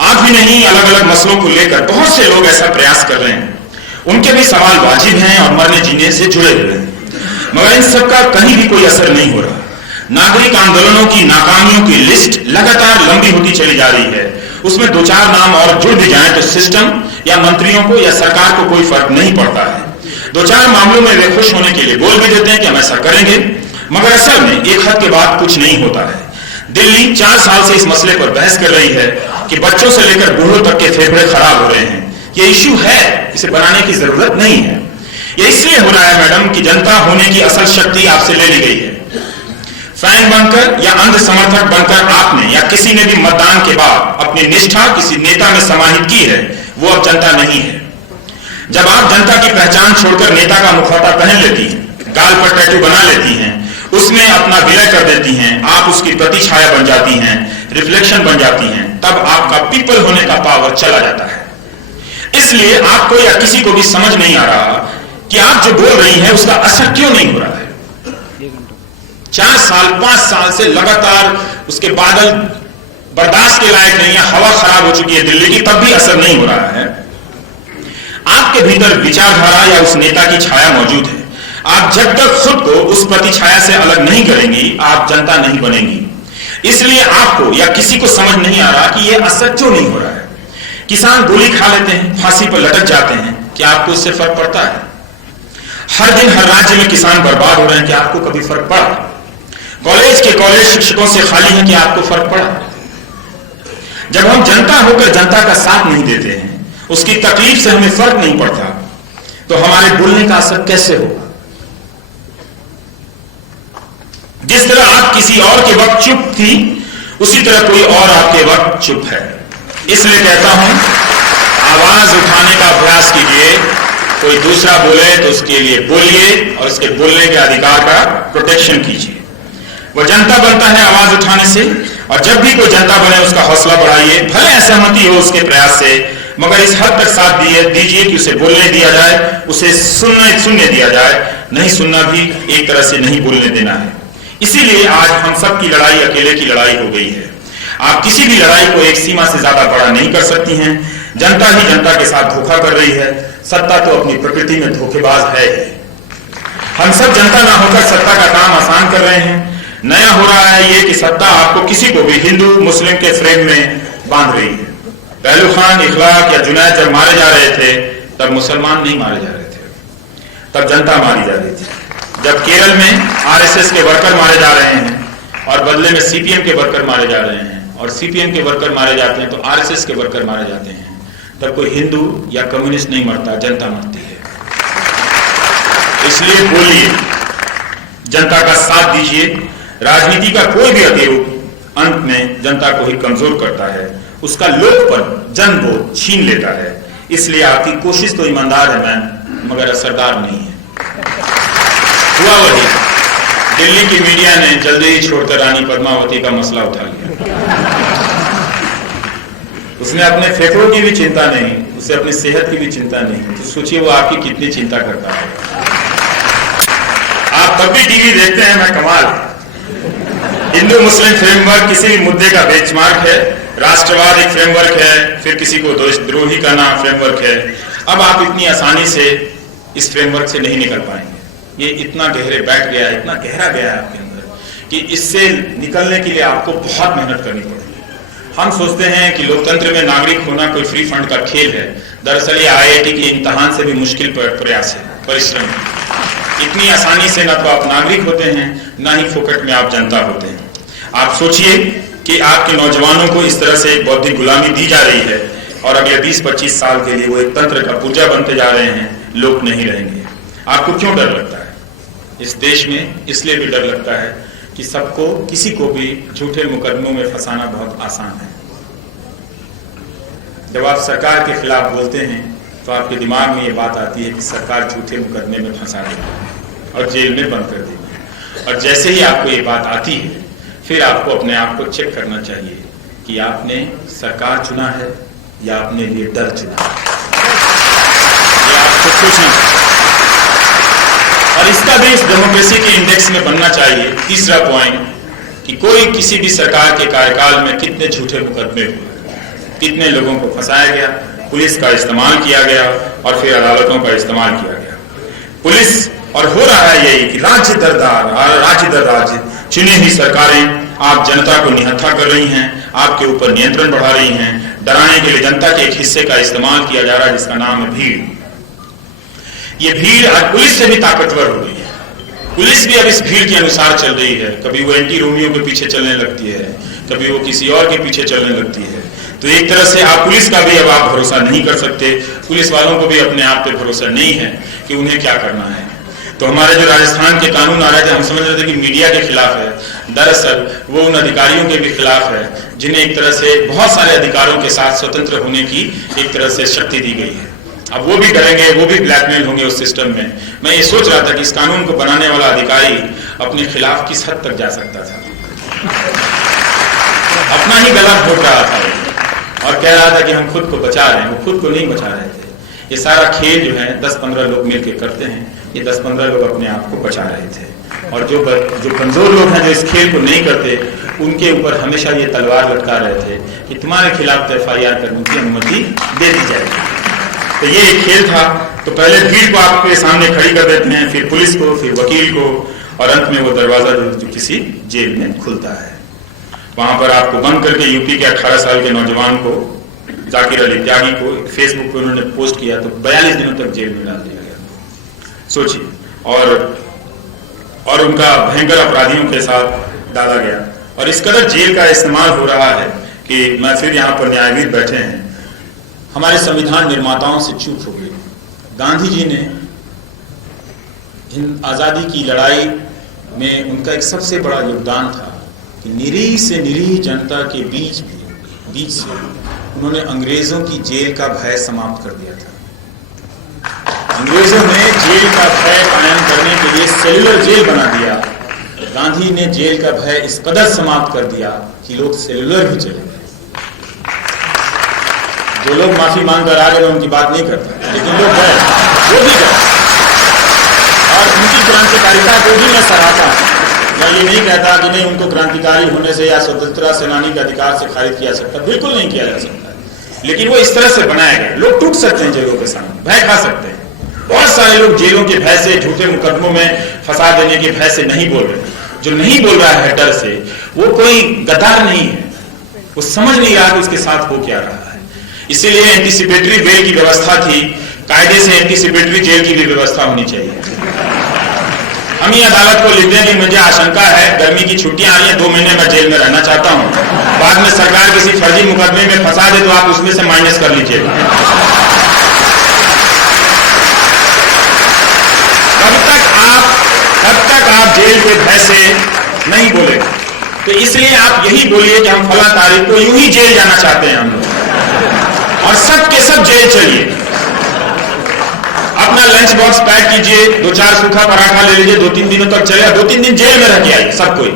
आप ही नहीं, अलग अलग मसलों को लेकर बहुत से लोग ऐसा प्रयास कर रहे हैं। उनके भी सवाल वाजिब हैं और मरने जीने से जुड़े हुए हैं, मगर इन सबका कहीं भी कोई असर नहीं हो रहा। नागरिक आंदोलनों की नाकामियों की लिस्ट लगातार लंबी होती चली जा रही है। उसमें दो चार नाम और जुड़ भी जाएं तो सिस्टम या मंत्रियों को या सरकार को कोई फर्क नहीं पड़ता है। दो चार मामलों में वे खुश होने के लिए बोल भी देते हैं कि हम ऐसा करेंगे, मगर असल में एक हद के बाद कुछ नहीं होता है। दिल्ली 4 साल से इस मसले पर बहस कर रही है कि बच्चों से लेकर बूढ़ों तक के फेफड़े खराब हो रहे हैं। ये इश्यू है, इसे बनाने की जरूरत नहीं है। ये इसलिए हो रहा है मैडम कि जनता होने की असल शक्ति आपसे ले ली गई है। फैन बनकर या अंध समर्थक बनकर आपने या किसी ने भी मतदान के बाद अपनी निष्ठा किसी नेता में समाहित की है, वो अब जनता नहीं है। जब आप जनता की पहचान छोड़कर नेता का मुखौटा पहन लेती हैं, गाल पर टैटू बना लेती हैं, उसमें अपना विलय कर देती हैं, आप उसकी प्रतिछाया बन जाती हैं, रिफ्लेक्शन बन जाती हैं, तब आपका पीपल होने का पावर चला जाता है। इसलिए आपको या किसी को भी समझ नहीं आ रहा कि आप जो बोल रही हैं उसका असर क्यों नहीं हो रहा है। 4 साल 5 साल से लगातार उसके बादल बर्दाश्त के लायक नहीं है, हवा खराब हो चुकी है दिल्ली की, तब भी असर नहीं हो रहा है। आपके भीतर विचारधारा या उस नेता की छाया मौजूद है। आप जब तक खुद को उस प्रतिछाया से अलग नहीं करेंगी, आप जनता नहीं बनेंगी। इसलिए आपको या किसी को समझ नहीं आ रहा कि यह असर क्यों नहीं हो रहा है। किसान गोली खा लेते हैं, फांसी पर लटक जाते हैं, क्या आपको इससे फर्क पड़ता है? हर दिन हर राज्य में किसान बर्बाद हो रहे हैं, क्या आपको कभी फर्क पड़ा? कॉलेज के कॉलेज शिक्षकों से खाली है, क्या आपको फर्क पड़ा? जब हम जनता होकर जनता का साथ नहीं देते हैं, उसकी तकलीफ से हमें फर्क नहीं पड़ता, तो हमारे बोलने का असर कैसे होगा? जिस तरह आप किसी और के वक्त चुप थी, उसी तरह कोई और आपके वक्त चुप है। इसलिए कहता हूं, आवाज उठाने का अभ्यास कीजिए। कोई दूसरा बोले तो उसके लिए बोलिए और उसके बोलने के अधिकार का प्रोटेक्शन कीजिए। वो जनता बनता है आवाज उठाने से, और जब भी कोई जनता बने उसका हौसला बढ़ाइए। भले असहमति हो उसके प्रयास से, मगर इस हद तक साथ दीजिए कि उसे बोलने दिया जाए, उसे सुनने दिया जाए। नहीं सुनना भी एक तरह से नहीं बोलने देना है। इसीलिए आज हम सब की लड़ाई अकेले की लड़ाई हो गई है। आप किसी भी लड़ाई को एक सीमा से ज्यादा बड़ा नहीं कर सकती हैं। जनता ही जनता के साथ धोखा कर रही है। सत्ता तो अपनी प्रकृति में धोखेबाज है ही। हम सब जनता ना होकर सत्ता का काम आसान कर रहे हैं। नया हो रहा है ये कि सत्ता आपको किसी को भी हिंदू मुस्लिम के फ्रेम में बांध रही है। पहलू खान, इखलाक या जुनैद जब मारे जा रहे थे, तब मुसलमान नहीं मारे जा रहे थे, तब जनता मारी जा रही थी। जब केरल में आरएसएस के वर्कर मारे जा रहे हैं और बदले में सीपीएम के वर्कर मारे जा रहे हैं, और सीपीएम के वर्कर मारे जाते हैं तो आरएसएस के वर्कर मारे जाते हैं, तब कोई हिंदू या कम्युनिस्ट नहीं मरता, जनता मरती है। इसलिए बोलिए, जनता का साथ दीजिए। राजनीति का कोई भी अतिरूप अंत में जनता को ही कमजोर करता है, उसका लोकपन जनबोध छीन लेता है। इसलिए आपकी कोशिश तो ईमानदार है मैम, मगर असरदार नहीं है। हुआ वही, दिल्ली की मीडिया ने जल्दी ही छोड़कर रानी पद्मावती का मसला उठा लिया। उसने अपने फेफड़ों की भी चिंता नहीं, उसे अपनी सेहत की भी चिंता नहीं, तो सोचिए वो आपकी कितनी चिंता करता है। आप तब भी टीवी देखते हैं, मैं कमाल। हिंदू मुस्लिम फ्रेमवर्क किसी भी मुद्दे का बेंचमार्क है, राष्ट्रवाद एक फ्रेमवर्क है, फिर किसी को देशद्रोही करना फ्रेमवर्क है। अब आप इतनी आसानी से इस फ्रेमवर्क से नहीं निकल पाएंगे। ये इतना गहरे बैठ गया है, इतना गहरा गया है आपके अंदर कि इससे निकलने के लिए आपको बहुत मेहनत करनी पड़ेगी। हम सोचते हैं कि लोकतंत्र में नागरिक होना कोई फ्री फंड का खेल है। दरअसल ये आईआईटी के इम्तिहान से भी मुश्किल प्रयास है, परिश्रम है। इतनी आसानी से ना तो आप नागरिक होते हैं, ना ही फोकट में आप जनता होते हैं। आप सोचिए कि आपके नौजवानों को इस तरह से बौद्धिक गुलामी दी जा रही है और अगले 20-25 साल के लिए वो एक तंत्र का पुर्जा बनते जा रहे हैं, लोग नहीं रहेंगे। आपको क्यों डर लगता है? इस देश में इसलिए भी डर लगता है कि सबको, किसी को भी झूठे मुकदमों में फंसाना बहुत आसान है। जब आप सरकार के खिलाफ बोलते हैं तो आपके दिमाग में ये बात आती है कि सरकार झूठे मुकदमे में फंसा देगी और जेल में बंद कर देगी। और जैसे ही आपको ये बात आती है, फिर आपको अपने आप को चेक करना चाहिए कि आपने सरकार चुना है या अपने लिए डर चुना है। ये आप खुद सोचना। और इसका भी इस डेमोक्रेसी के इंडेक्स में बनना चाहिए। तीसरा पॉइंट कि कोई किसी भी सरकार के कार्यकाल में कितने झूठे मुकदमे हुए, कितने लोगों को फंसाया गया, पुलिस का इस्तेमाल किया गया और फिर अदालतों का इस्तेमाल किया गया। पुलिस और हो रहा है यही कि राज्य दर राज्य चुनी हुई सरकारें आप जनता को निहत्था कर रही हैं, आपके ऊपर नियंत्रण बढ़ा रही हैं, डराने के लिए जनता के एक हिस्से का इस्तेमाल किया जा रहा है जिसका नाम है भीड़। ये भीड़ आज पुलिस से भी ताकतवर हो गई है। पुलिस भी अब इस भीड़ के अनुसार चल रही है। कभी वो एंटी रोमियो के पीछे चलने लगती है, कभी वो किसी और के पीछे चलने लगती है। तो एक तरह से आप पुलिस का भी अब आप भरोसा नहीं कर सकते। पुलिस वालों को भी अपने आप पे भरोसा नहीं है कि उन्हें क्या करना है। तो हमारे जो राजस्थान के कानून आ रहे थे, हम समझ रहे थे कि मीडिया के खिलाफ है, दरअसल वो उन अधिकारियों के भी खिलाफ है जिन्हें एक तरह से बहुत सारे अधिकारों के साथ स्वतंत्र होने की एक तरह से शक्ति दी गई है। अब वो भी डरेंगे, वो भी ब्लैकमेल होंगे उस सिस्टम में। मैं ये सोच रहा था कि इस कानून को बनाने वाला अधिकारी अपने खिलाफ किस हद तक जा सकता था। अपना ही गला घोट रहा था और कह रहा था कि हम खुद को बचा रहे हैं। वो खुद को नहीं बचा रहे थे। ये सारा खेल जो है 10-15 लोग मिलकर करते हैं। ये 10-15 लोग अपने आप को बचा रहे थे। और जो कमजोर लोग हैं जो इस खेल को नहीं करते, उनके ऊपर हमेशा ये तलवार लटका रहे थे कि तुम्हारे खिलाफ FIR करने की अनुमति दे दी जाएगी। तो ये एक खेल था। तो पहले भीड़ को आपके सामने खड़ी कर देते हैं, फिर पुलिस को, फिर वकील को, और अंत में वो दरवाजा जो किसी जेल में खुलता है। वहां पर आपको बंद करके यूपी के 18 साल के नौजवान को, जाकिर अली त्यागी को, फेसबुक पे उन्होंने पोस्ट किया तो 42 दिनों तक जेल में डाल दिया गया। सोचिए। और उनका भयंकर अपराधियों के साथ डाला गया। और इस कदर जेल का इस्तेमाल हो रहा है कि मैं फिर यहाँ पर न्यायाधीश बैठे हैं, हमारे संविधान निर्माताओं से चूक हो गई। गांधी जी ने आजादी की लड़ाई में उनका एक सबसे बड़ा योगदान था कि निरीह से निरीह जनता के बीच से उन्होंने अंग्रेजों की जेल का भय समाप्त कर दिया था। अंग्रेजों ने जेल का भय कायम करने के लिए सेलुलर जेल बना दिया। गांधी ने जेल का भय इस कदर समाप्त कर दिया कि लोग सेलुलर भी चले गए। जो लोग माफी मांगकर आ गए उनकी बात नहीं करता, लेकिन लोग गए, वो भी गए। और उनकी क्रांतिकारिता को भी मैं सराहता हूं। मैं ये नहीं कहता कि नहीं, उनको क्रांतिकारी होने से या स्वतंत्रता सेनानी के अधिकार से खारिज किया सकता, बिल्कुल नहीं किया जा सकता। लेकिन वो इस तरह से बनाया गया। लोग टूट सकते हैं जेलों के सामने, भय खा सकते हैं। बहुत सारे लोग जेलों के भय से, झूठे मुकदमों में फंसा देने के भय से नहीं बोल रहे। जो नहीं बोल रहा है डर से, वो कोई गद्दार नहीं है, वो समझ नहीं रहा कि उसके साथ हो क्या रहा है। इसीलिए एंटीसिपेटरी बेल की व्यवस्था थी। कायदे से एंटीसिपेटरी जेल की भी व्यवस्था होनी चाहिए। हम ये अदालत को लिखते हैं कि मुझे आशंका है, गर्मी की छुट्टियां आ रही हैं, 2 महीने मैं जेल में रहना चाहता हूं। बाद में सरकार किसी फर्जी मुकदमे में फंसा दे तो आप उसमें से माइनस कर लीजिएगा। तब तक आप जेल के भय से नहीं बोले। तो इसलिए आप यही बोलिए कि हम फला तारीख को यूं ही जेल जाना चाहते हैं हम लोग, और सब के सब जेल चलिए। अपना लंच बॉक्स पैक कीजिए, 2-4 सूखा पराठा ले लीजिए, 2-3 दिनों तक चलेगा। 2-3 दिन जेल में रह के आइए सब कोई,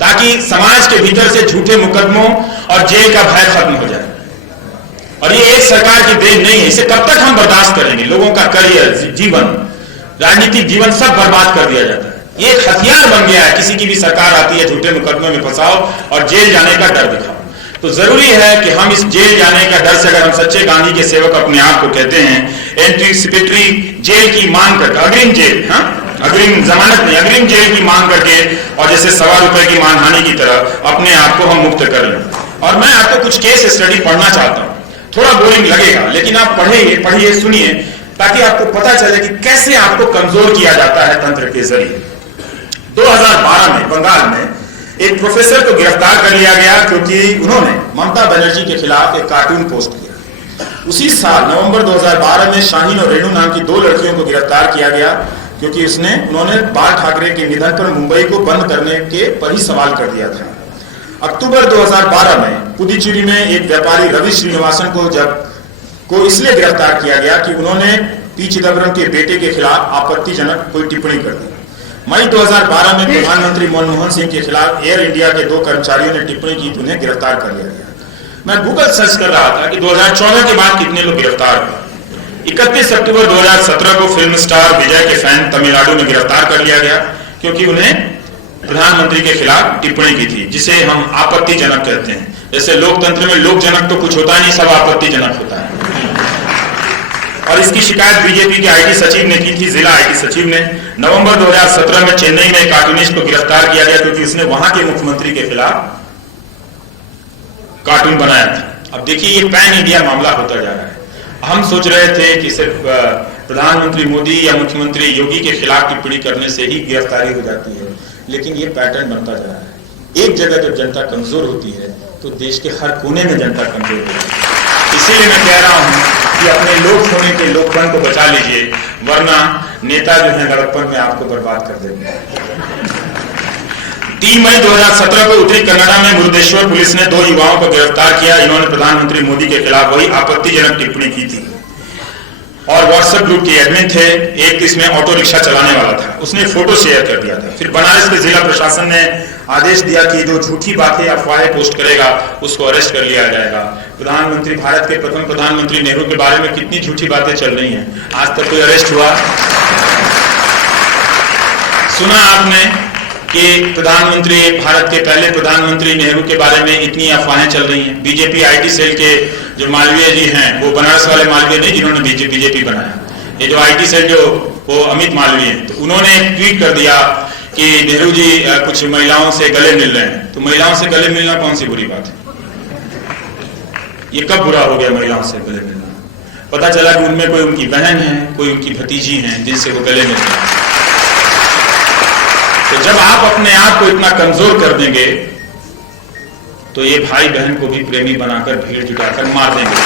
ताकि समाज के भीतर से झूठे मुकदमों और जेल का भय खत्म हो जाए। और ये एक सरकार की देन नहीं है। इसे कब तक हम बर्दाश्त करेंगे? लोगों का करियर, जीवन, राजनीतिक जीवन सब बर्बाद कर दिया जाता है। ये एक हथियार बन गया है। किसी की भी सरकार आती है, झूठे मुकदमे में फंसाओ और जेल जाने का डर दिखाओ। तो जरूरी है कि हम इस जेल जाने का डर से, अगर हम सच्चे गांधी के सेवक अपने आप को कहते हैं, एंटीसिपेटरी जेल की मांग करके, अग्रिम जेल, अग्रिम जमानत नहीं, अग्रिम जेल की मांग करके, और जैसे ₹1.25 की मानहानि की तरह अपने आप को हम मुक्त कर लें। और मैं आपको कुछ केस स्टडी पढ़ना चाहता हूं। थोड़ा बोरिंग लगेगा, लेकिन आप पढ़िए, सुनिए, ताकि आपको पता चले कि कैसे आपको कमजोर किया जाता है तंत्र के जरिए। 2012 में बंगाल में एक प्रोफेसर को गिरफ्तार कर लिया गया क्योंकि उन्होंने ममता बनर्जी के खिलाफ एक कार्टून पोस्ट किया। उसी साल नवंबर 2012 में शाहीन और रेणु नाम की 2 लड़कियों को गिरफ्तार किया गया क्योंकि उन्होंने बाल ठाकरे के निधन पर मुंबई को बंद करने के पर ही सवाल कर दिया था। अक्टूबर 2012 में पुदुचेरी में एक व्यापारी रवि श्रीनिवासन को इसलिए गिरफ्तार किया गया कि उन्होंने पी चिदम्बरम के बेटे के खिलाफ आपत्तिजनक कोई टिप्पणी कर दी। मई 2012 में प्रधानमंत्री मनमोहन सिंह के खिलाफ एयर इंडिया के 2 कर्मचारियों ने टिप्पणी की तो उन्हें गिरफ्तार कर लिया गया। मैं गूगल सर्च कर रहा था कि 2014 के बाद कितने लोग गिरफ्तार हुए। 31 अक्टूबर 2017 को फिल्म स्टार विजय के फैन तमिलनाडु में गिरफ्तार कर लिया गया क्योंकि उन्हें प्रधानमंत्री के खिलाफ टिप्पणी की थी, जिसे हम आपत्तिजनक कहते हैं। जैसे लोकतंत्र में लोकजनक तो कुछ होता नहीं, सब आपत्तिजनक होता है। और इसकी शिकायत बीजेपी के आईटी सचिव ने की थी, जिला आईटी सचिव ने। नवंबर 2017 में चेन्नई में कार्टूनिस्ट को गिरफ्तार किया गया क्योंकि उसने वहां के मुख्यमंत्री के खिलाफ कार्टून बनाया था। अब देखिए ये पैन इंडिया मामला होता जा रहा है। हम सोच रहे थे कि सिर्फ प्रधानमंत्री मोदी या मुख्यमंत्री योगी के खिलाफ टिप्पणी करने से ही गिरफ्तारी हो जाती है, लेकिन ये पैटर्न बनता जा रहा है। एक जगह जब जनता कमजोर होती है तो देश के हर कोने में जनता कमजोर होती है। इसीलिए मैं कह रहा हूं कि अपने लोक होने के लोकपन को बचा लीजिए, वरना नेता जो है लड़कपन में आपको बर्बाद कर देंगे। 3 मई 2017 को उत्तरी कन्नड़ा में मुरुदेश्वर पुलिस ने 2 युवाओं को गिरफ्तार किया। इन्होंने प्रधानमंत्री मोदी के खिलाफ वही आपत्तिजनक टिप्पणी की थी और व्हाट्सएप ग्रुप के एडमिन थे। एक इसमें ऑटो रिक्शा चलाने वाला था, उसने फोटो शेयर कर दिया था। फिर बनारस के जिला प्रशासन ने आदेश दिया कि जो झूठी बातें अफवाहें पोस्ट करेगा उसको अरेस्ट कर लिया जाएगा। प्रधानमंत्री, भारत के प्रथम प्रधानमंत्री नेहरू के बारे में कितनी झूठी बातें चल रही हैं, आज तक कोई अरेस्ट हुआ? सुना आपने कि प्रधानमंत्री, भारत के पहले प्रधानमंत्री नेहरू के बारे में इतनी अफवाहें चल रही हैं? बीजेपी आईटी सेल के जो मालवीय जी हैं, वो बनारस वाले मालवीय नहीं जिन्होंने बीजेपी बनाया, ये जो आईटी सेल जो वो अमित मालवीय हैं, तो उन्होंने एक ट्वीट कर दिया कि नेहरू जी कुछ महिलाओं से गले मिल रहे हैं। तो महिलाओं से गले मिलना कौन सी बुरी बात है? ये कब बुरा हो गया महिलाओं से गले मिलना? पता चला कि उनमें कोई उनकी बहन है, कोई उनकी भतीजी है जिनसे वो गले मिल रहे हैं। तो जब आप अपने आप को इतना कमजोर कर देंगे तो ये भाई बहन को भी प्रेमी बनाकर भीड़ जुटाकर मार देंगे।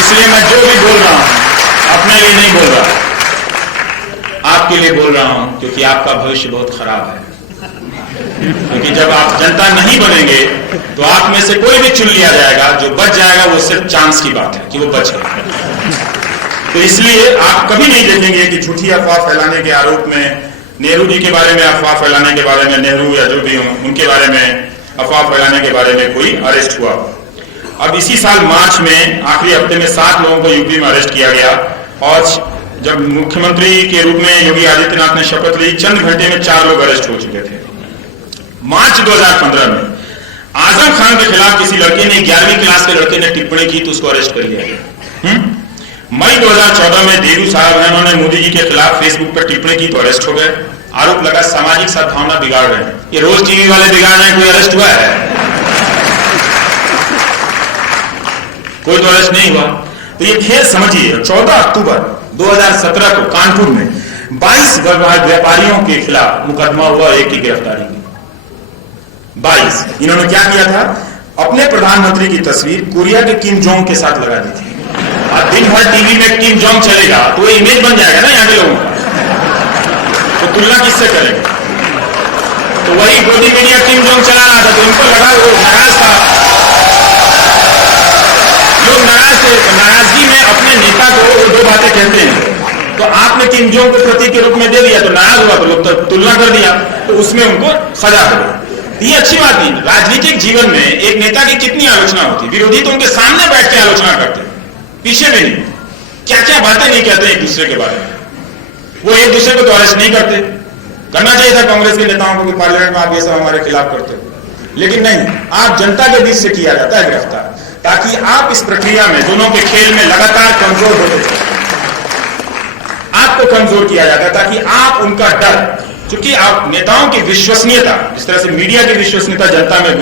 इसलिए मैं जो भी बोल रहा हूं अपने लिए नहीं बोल रहा, आपके लिए बोल रहा हूं, क्योंकि आपका भविष्य बहुत खराब है। क्योंकि जब आप जनता नहीं बनेंगे तो आप में से कोई भी चुन लिया जाएगा, जो बच जाएगा वो सिर्फ चांस की बात है कि वो बच गया। तो इसलिए आप कभी नहीं देखेंगे कि झूठी अफवाह फैलाने के आरोप में, नेहरू जी के बारे में अफवाह फैलाने के बारे में, नेहरू या जो भी हो उनके बारे में अफवाह फैलाने के बारे में कोई अरेस्ट हुआ। अब इसी साल मार्च में आखिरी हफ्ते में 7 लोगों को यूपी में अरेस्ट किया गया और जब मुख्यमंत्री के रूप में योगी आदित्यनाथ ने शपथ ली, चंद घंटे में 4 लोग अरेस्ट हो चुके थे। मार्च 2015 में आजम खान के खिलाफ किसी लड़के ने, 11वीं क्लास के लड़के ने टिप्पणी की तो उसको अरेस्ट कर लिया गया। मई 2014 में देवू साहब हैं, उन्होंने मोदी जी के खिलाफ फेसबुक पर टिप्पणी की तो अरेस्ट हो गए। आरोप लगा सामाजिक सद्भावना बिगाड़ रहे हैं। ये रोज टीवी वाले बिगाड़ रहे हैं, कोई अरेस्ट हुआ है? कोई तो अरेस्ट नहीं हुआ। तो ये खेल समझिए। 14 अक्टूबर 2017 को कानपुर में 22 व्यापारियों के खिलाफ मुकदमा हुआ, एक की गिरफ्तारी की। 22। इन्होंने क्या किया था? अपने प्रधानमंत्री की तस्वीर कोरिया के किम जोंग के साथ लगा दी थी। अब दिन भर टीवी में किम जोंग चलेगा तो वो इमेज बन जाएगा ना यहाँ के लोगों का, तो तुलना किससे करेंगे? तो वही गोदी मीडिया किम जोंग चला रहा था तो उनको लगा, वो नाराज था, लोग नाराज थे। नाराजगी में अपने नेता को वो 2 बातें कहते हैं, तो आपने किम जोंग को प्रतीक के रूप में दे दिया तो नाराज हुआ, तो लोग तो तुलना कर दिया, तो उसमें उनको सजा कर दी। ये अच्छी बात नहीं। राजनीतिक जीवन में एक नेता की कितनी आलोचना होती, विरोधी तो उनके सामने बैठ के आलोचना करते, पीछे में नहीं। क्या क्या बातें नहीं कहते एक दूसरे के बारे में। वो एक दूसरे को तो अरेस्ट नहीं करते। करना चाहिए था कांग्रेस के नेताओं को कि पार्लियामेंट में आप ये सब हमारे खिलाफ करते हो, लेकिन नहीं, आप जनता के बीच से किया जाता है गिरफ्तार, ताकि आप इस प्रक्रिया में, दोनों के खेल में लगातार कमजोर होते जाए। आपको कमजोर किया जाता है ताकि आप उनका डर, क्योंकि आप नेताओं की विश्वसनीयता, जिस तरह से मीडिया की विश्वसनीयता जनता में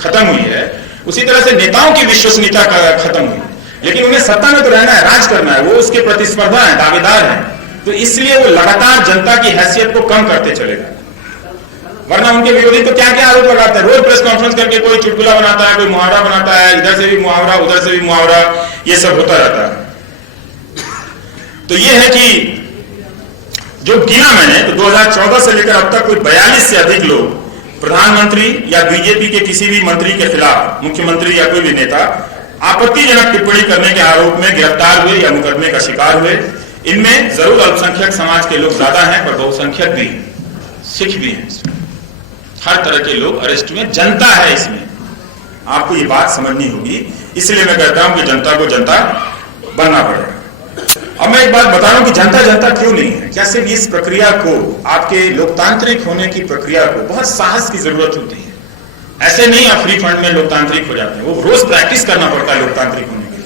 खत्म हुई है, उसी तरह से नेताओं की विश्वसनीयता खत्म हुई। लेकिन उन्हें सत्ता में तो रहना है, राज करना है, वो उसके प्रतिस्पर्धा है, दावेदार है, तो इसलिए वो लगातार जनता की हैसियत को कम करते चलेगा। वरना उनके विरोधी तो क्या क्या आरोप लगाते हैं, रोज प्रेस कॉन्फ्रेंस करके कोई चुटकुला बनाता है, कोई मुहावरा बनाता है, इधर से भी मुहावरा, उधर से भी मुहावरा, ये सब होता रहता है। तो ये है कि जो गिना मैंने, तो 2014 से लेकर अब तक कोई 42 से अधिक लोग प्रधानमंत्री या बीजेपी के किसी भी मंत्री के खिलाफ, मुख्यमंत्री या कोई भी नेता, आपत्तिजनक टिप्पणी करने के आरोप में गिरफ्तार हुए या मुकदमे का शिकार हुए। इनमें जरूर अल्पसंख्यक समाज के लोग ज्यादा हैं, पर बहुसंख्यक भी, सिख भी हैं, हर तरह के लोग अरेस्ट हुए। जनता है इसमें, आपको ये बात समझनी होगी। इसलिए मैं कहता हूं कि जनता को जनता बनना पड़ेगा। अब मैं एक बात बता रहा हूं कि जनता जनता क्यों नहीं है। क्या सिर्फ इस प्रक्रिया को, आपके लोकतांत्रिक होने की प्रक्रिया को बहुत साहस की जरूरत होती है। ऐसे नहीं आप फ्री फंड में लोकतांत्रिक हो जाते हैं, वो रोज प्रैक्टिस करना पड़ता है लोकतांत्रिक होने के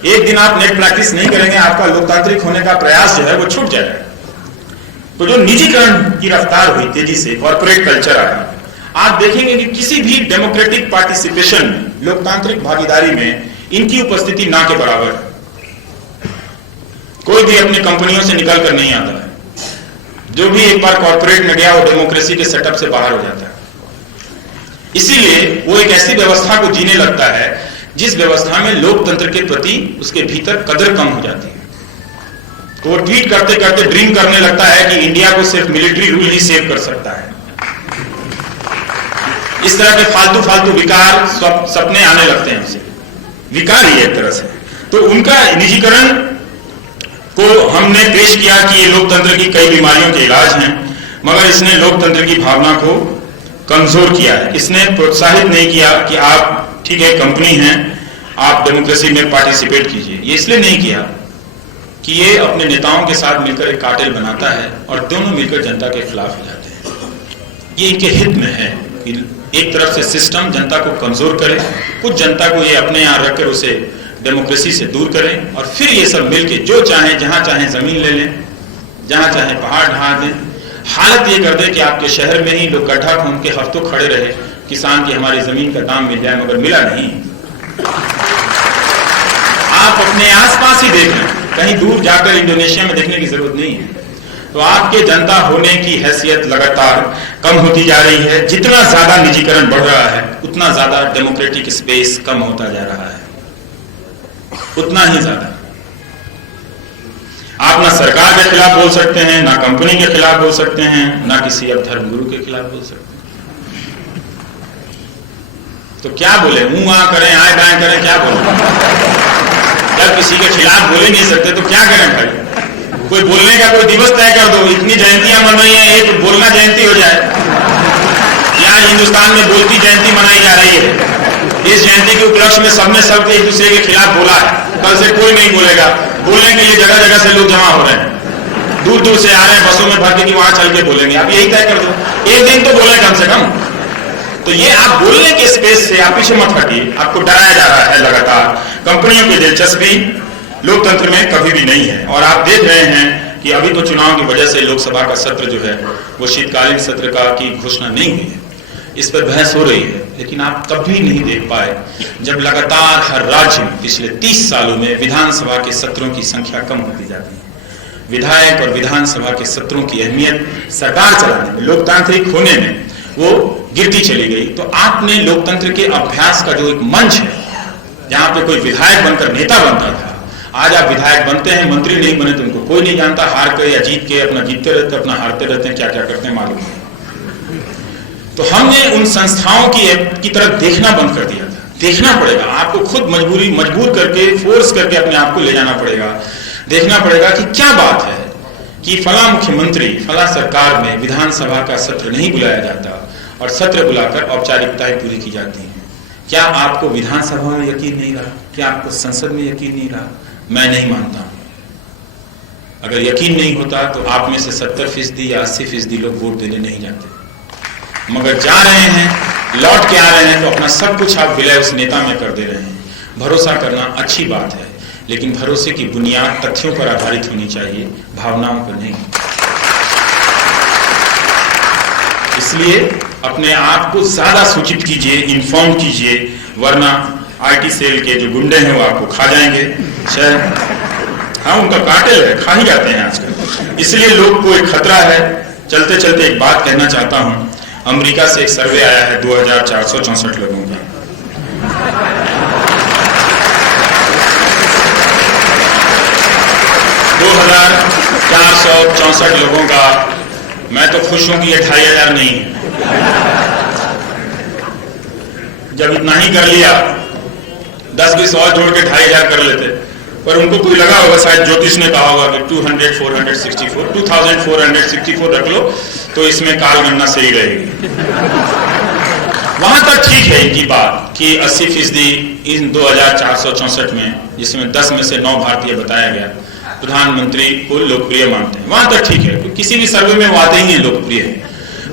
लिए। एक दिन आप नेट प्रैक्टिस नहीं करेंगे, आपका लोकतांत्रिक होने का प्रयास जो है वो छूट जाएगा। तो जो निजीकरण की रफ्तार हुई तेजी से, कॉर्पोरेट कल्चर आया, आप देखेंगे कि किसी भी डेमोक्रेटिक पार्टिसिपेशन में, लोकतांत्रिक भागीदारी में इनकी उपस्थिति ना के बराबर है। कोई भी अपनी कंपनियों से निकल कर नहीं आता है। जो भी एक बार कॉर्पोरेट में गया वो डेमोक्रेसी के सेटअप से बाहर हो जाता है। इसीलिए वो एक ऐसी व्यवस्था को जीने लगता है जिस व्यवस्था में लोकतंत्र के प्रति उसके भीतर कदर कम हो जाती है। तो वो ट्वीट करते करते ड्रीम करने लगता है कि इंडिया को सिर्फ मिलिट्री रूल ही सेव कर सकता है। इस तरह के फालतू फालतू विकार, सपने आने लगते हैं उसे। विकार ही है एक तरह से। तो उनका निजीकरण को हमने पेश किया कि ये लोकतंत्र की कई बीमारियों के इलाज हैं, मगर इसने लोकतंत्र की भावना को कमजोर किया है। इसने प्रोत्साहित नहीं किया कि आप ठीक है कंपनी हैं, आप डेमोक्रेसी में पार्टिसिपेट कीजिए। ये इसलिए नहीं किया कि ये अपने नेताओं के साथ मिलकर एक कार्टेल बनाता है और दोनों मिलकर जनता के खिलाफ हो जाते हैं। ये इनके हित में है कि एक तरफ से सिस्टम जनता को कमजोर करे, कुछ जनता को ये अपने यहां रखकर उसे डेमोक्रेसी से दूर करें, और फिर ये सब मिलके जो चाहे जहां चाहे जमीन ले लें, जहां चाहे पहाड़ ढा दें। हालत ये कर दे कि आपके शहर में ही लोग गड्ढा खून के हफ्तों खड़े रहे, किसान की हमारी जमीन का दाम मिल जाए, मगर मिला नहीं। आप अपने आसपास ही देख लें, कहीं दूर जाकर इंडोनेशिया में देखने की जरूरत नहीं है। तो आपके जनता होने की हैसियत लगातार कम होती जा रही है। जितना ज्यादा निजीकरण बढ़ रहा है उतना ज्यादा डेमोक्रेटिक स्पेस कम होता जा रहा है, उतना ही ज्यादा। आप ना सरकार के खिलाफ बोल सकते हैं, ना कंपनी के खिलाफ बोल सकते हैं, ना किसी अब धर्मगुरु के खिलाफ बोल सकते हैं। तो क्या बोले, मुंह आ करें, आए बाएं करें, क्या बोले? जब किसी के खिलाफ बोल ही नहीं सकते तो क्या करें भाई? कोई बोलने का कोई दिवस तय कर दो। इतनी जयंतियां मन रही हैं, एक बोलना जयंती हो जाए। यहाँ हिंदुस्तान में बोलती जयंती मनाई जा रही है। इस जयंती के उपलक्ष्य में सबने सबके एक दूसरे के खिलाफ बोला है। कल से कोई नहीं बोलेगा। बोलने के लिए जगह जगह से लोग जमा हो रहे हैं, दूर दूर से आ रहे हैं बसों में भर के कि वहां चल के बोलेंगे। आप यही तय कर दो, एक दिन तो बोले कम से कम। तो ये आप बोलने के स्पेस से आप पीछे मत हटिए। आपको डराया जा रहा है लगातार। कंपनियों की दिलचस्पी लोकतंत्र में कभी भी नहीं है। और आप देख रहे हैं कि अभी तो चुनाव की वजह से लोकसभा का सत्र जो है वो शीतकालीन सत्र का की घोषणा नहीं हुई है। इस पर बहस हो रही है, लेकिन आप कभी नहीं देख पाए जब लगातार हर राज्य में पिछले 30 सालों में विधानसभा के सत्रों की संख्या कम होती जाती है। विधायक और विधानसभा के सत्रों की अहमियत सरकार चलाने में, लोकतांत्रिक होने में वो गिरती चली गई। तो आपने लोकतंत्र के अभ्यास का जो एक मंच है, जहां पे कोई विधायक बनकर नेता बनता था, आज आप विधायक बनते हैं, मंत्री नहीं बने तो उनको कोई नहीं जानता। हार के या जीत के अपना जीतते रहते, अपना हारते रहते हैं, क्या क्या करते हैं मालूम नहीं। तो हमने उन संस्थाओं की तरफ देखना बंद कर दिया था। देखना पड़ेगा आपको, खुद मजबूर करके, फोर्स करके अपने आप को ले जाना पड़ेगा। देखना पड़ेगा कि क्या बात है कि फला मुख्यमंत्री, फला सरकार में विधानसभा का सत्र नहीं बुलाया जाता और सत्र बुलाकर औपचारिकताएं पूरी की जाती हैं। क्या आपको विधानसभा में यकीन नहीं रहा? क्या आपको संसद में यकीन नहीं रहा? मैं नहीं मानता। अगर यकीन नहीं होता तो आप में से 70% या 80% लोग वोट देने नहीं जाते, मगर जा रहे हैं, लौट के आ रहे हैं, तो अपना सब कुछ आप विलय उस नेता में कर दे रहे हैं। भरोसा करना अच्छी बात है, लेकिन भरोसे की बुनियाद तथ्यों पर आधारित होनी चाहिए, भावनाओं पर नहीं। इसलिए अपने आप को ज्यादा सूचित कीजिए, इन्फॉर्म कीजिए, वरना आईटी सेल के जो गुंडे हैं वो आपको खा जाएंगे। हाँ, उनका कार्टेल है, खा ही जाते हैं आजकल। इसलिए लोग को एक खतरा है। चलते चलते एक बात कहना चाहता हूं। अमेरिका से एक सर्वे आया है 2464 लोगों का। $2464 लोगों का। मैं तो खुश हूं कि ये 2500 नहीं है। जब इतना ही कर लिया, 10-20 और जोड़ के 2500 कर लेते। पर उनको कोई लगा होगा, शायद ज्योतिष ने कहा होगा कि 2464 रख लो तो इसमें काल गणना सही रहेगी। वहां तक ठीक है इनकी बात कि 80% इन 2464 में, जिसमें 10 में से 9 भारतीय बताया गया, प्रधानमंत्री को लोकप्रिय मानते हैं। वहां तक ठीक है, तो किसी भी सर्वे में वो आते ही हैं लोकप्रिय है।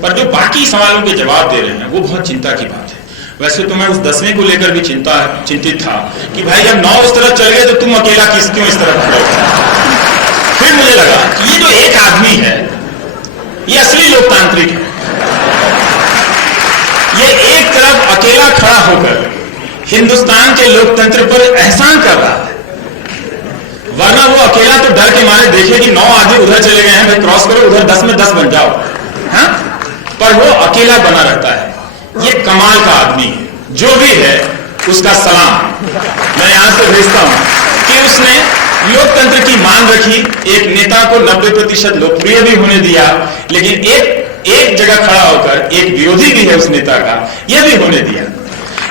पर जो बाकी सवालों के जवाब दे रहे हैं वो बहुत चिंता की बात है। वैसे तो मैं उस 10वें को लेकर भी चिंतित था कि भाई जब 9 उस तरफ चल गए तो तुम अकेला क्यों इस तरफ खड़े हो। फिर मुझे लगा कि ये जो एक आदमी है ये असली लोकतांत्रिक है। ये एक तरफ अकेला खड़ा होकर हिंदुस्तान के लोकतंत्र पर एहसान कर रहा है, वरना वो अकेला तो डर के मारे देखे कि 9 आदमी उधर चले गए हैं, भाई क्रॉस करो उधर, 10 में 10 बन जाओ, हाँ? पर वो अकेला बना रहता है। ये कमाल का आदमी है। जो भी है उसका सलाम मैं यहां से भेजता हूं कि उसने लोकतंत्र की मान रखी, एक नेता को 90% लोकप्रिय भी होने दिया, लेकिन एक जगह खड़ा होकर एक विरोधी भी है उस नेता का, यह भी होने दिया।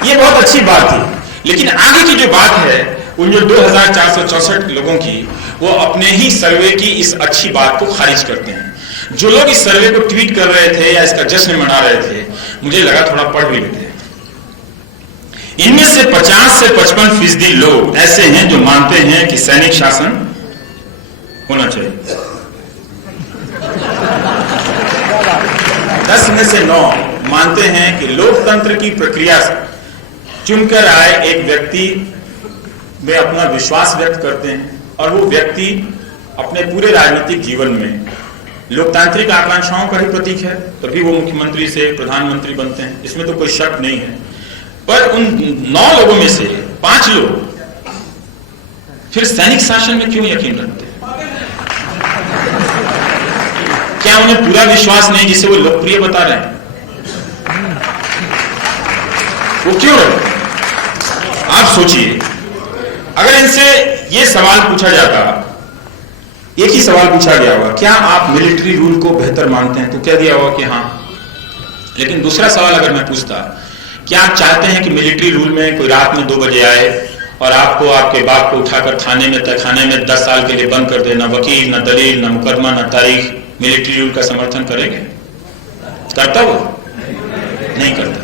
यह बहुत अच्छी बात थी। लेकिन आगे की जो बात है उन जो 2464 लोगों की, वो अपने ही सर्वे की इस अच्छी बात को खारिज करते हैं। जो लोग इस सर्वे को ट्वीट कर रहे थे या इसका जश्न मना रहे थे, मुझे लगा थोड़ा पढ़ भी लेते हैं। इनमें से 50 से 55% लोग ऐसे हैं जो मानते हैं कि सैनिक शासन होना चाहिए। 10 में से 9 मानते हैं कि लोकतंत्र की प्रक्रिया से चुनकर आए एक व्यक्ति वे अपना विश्वास व्यक्त करते हैं और वो व्यक्ति अपने पूरे राजनीतिक जीवन में लोकतांत्रिक आकांक्षाओं का ही प्रतीक है, तभी वो मुख्यमंत्री से प्रधानमंत्री बनते हैं, इसमें तो कोई शक नहीं है। पर उन 9 लोगों में से 5 लोग फिर सैनिक शासन में क्यों यकीन रखते हैं? क्या उन्हें पूरा विश्वास नहीं जिसे वो लोकप्रिय बता रहे हैं? वो क्यों रखते? आप सोचिए, अगर इनसे ये सवाल पूछा जाता, एक ही सवाल पूछा गया होगा, क्या आप मिलिट्री रूल को बेहतर मानते हैं, तो क्या दिया होगा कि हाँ। लेकिन दूसरा सवाल अगर मैं पूछता, क्या आप चाहते हैं कि मिलिट्री रूल में कोई रात में 2 बजे आए और आपको आपके बाप को उठाकर थाने में 10 साल के लिए बंद कर दे, न वकील, न दलील, न मुकदमा, न तारीख, मिलिट्री रूल का समर्थन करेंगे? करता वो? नहीं करता।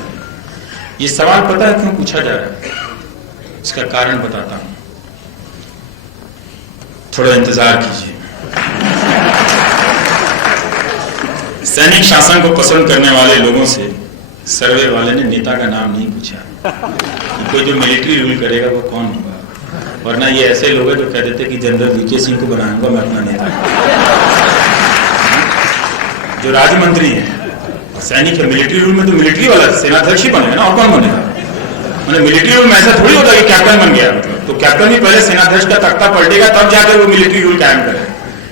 ये सवाल पता है क्यों पूछा जा रहा है? इसका कारण बताता हूं, थोड़ा इंतजार कीजिए। सैनिक शासन को पसंद करने वाले लोगों से सर्वे वाले ने नेता का नाम नहीं पूछा कि कोई जो मिलिट्री रूल करेगा वो कौन होगा, वरना ये ऐसे लोग हैं जो कह देते कि जनरल वीके सिंह को बनाऊंगा मैं अपना नेता। जो राज्य मंत्री है सैनिक है, मिलिट्री रूल में तो मिलिट्री वाला सेनाध्यक्ष ही बनेगा ना, और कौन बनेगा? मतलब मिलिट्री रूल में ऐसा थोड़ी होता कि कैप्टन बन गया, मतलब तो कैप्टन ही पहले सेनाध्यक्ष का तख्ता पलटेगा तब जाकर वो मिलिट्री रूल कायम करे।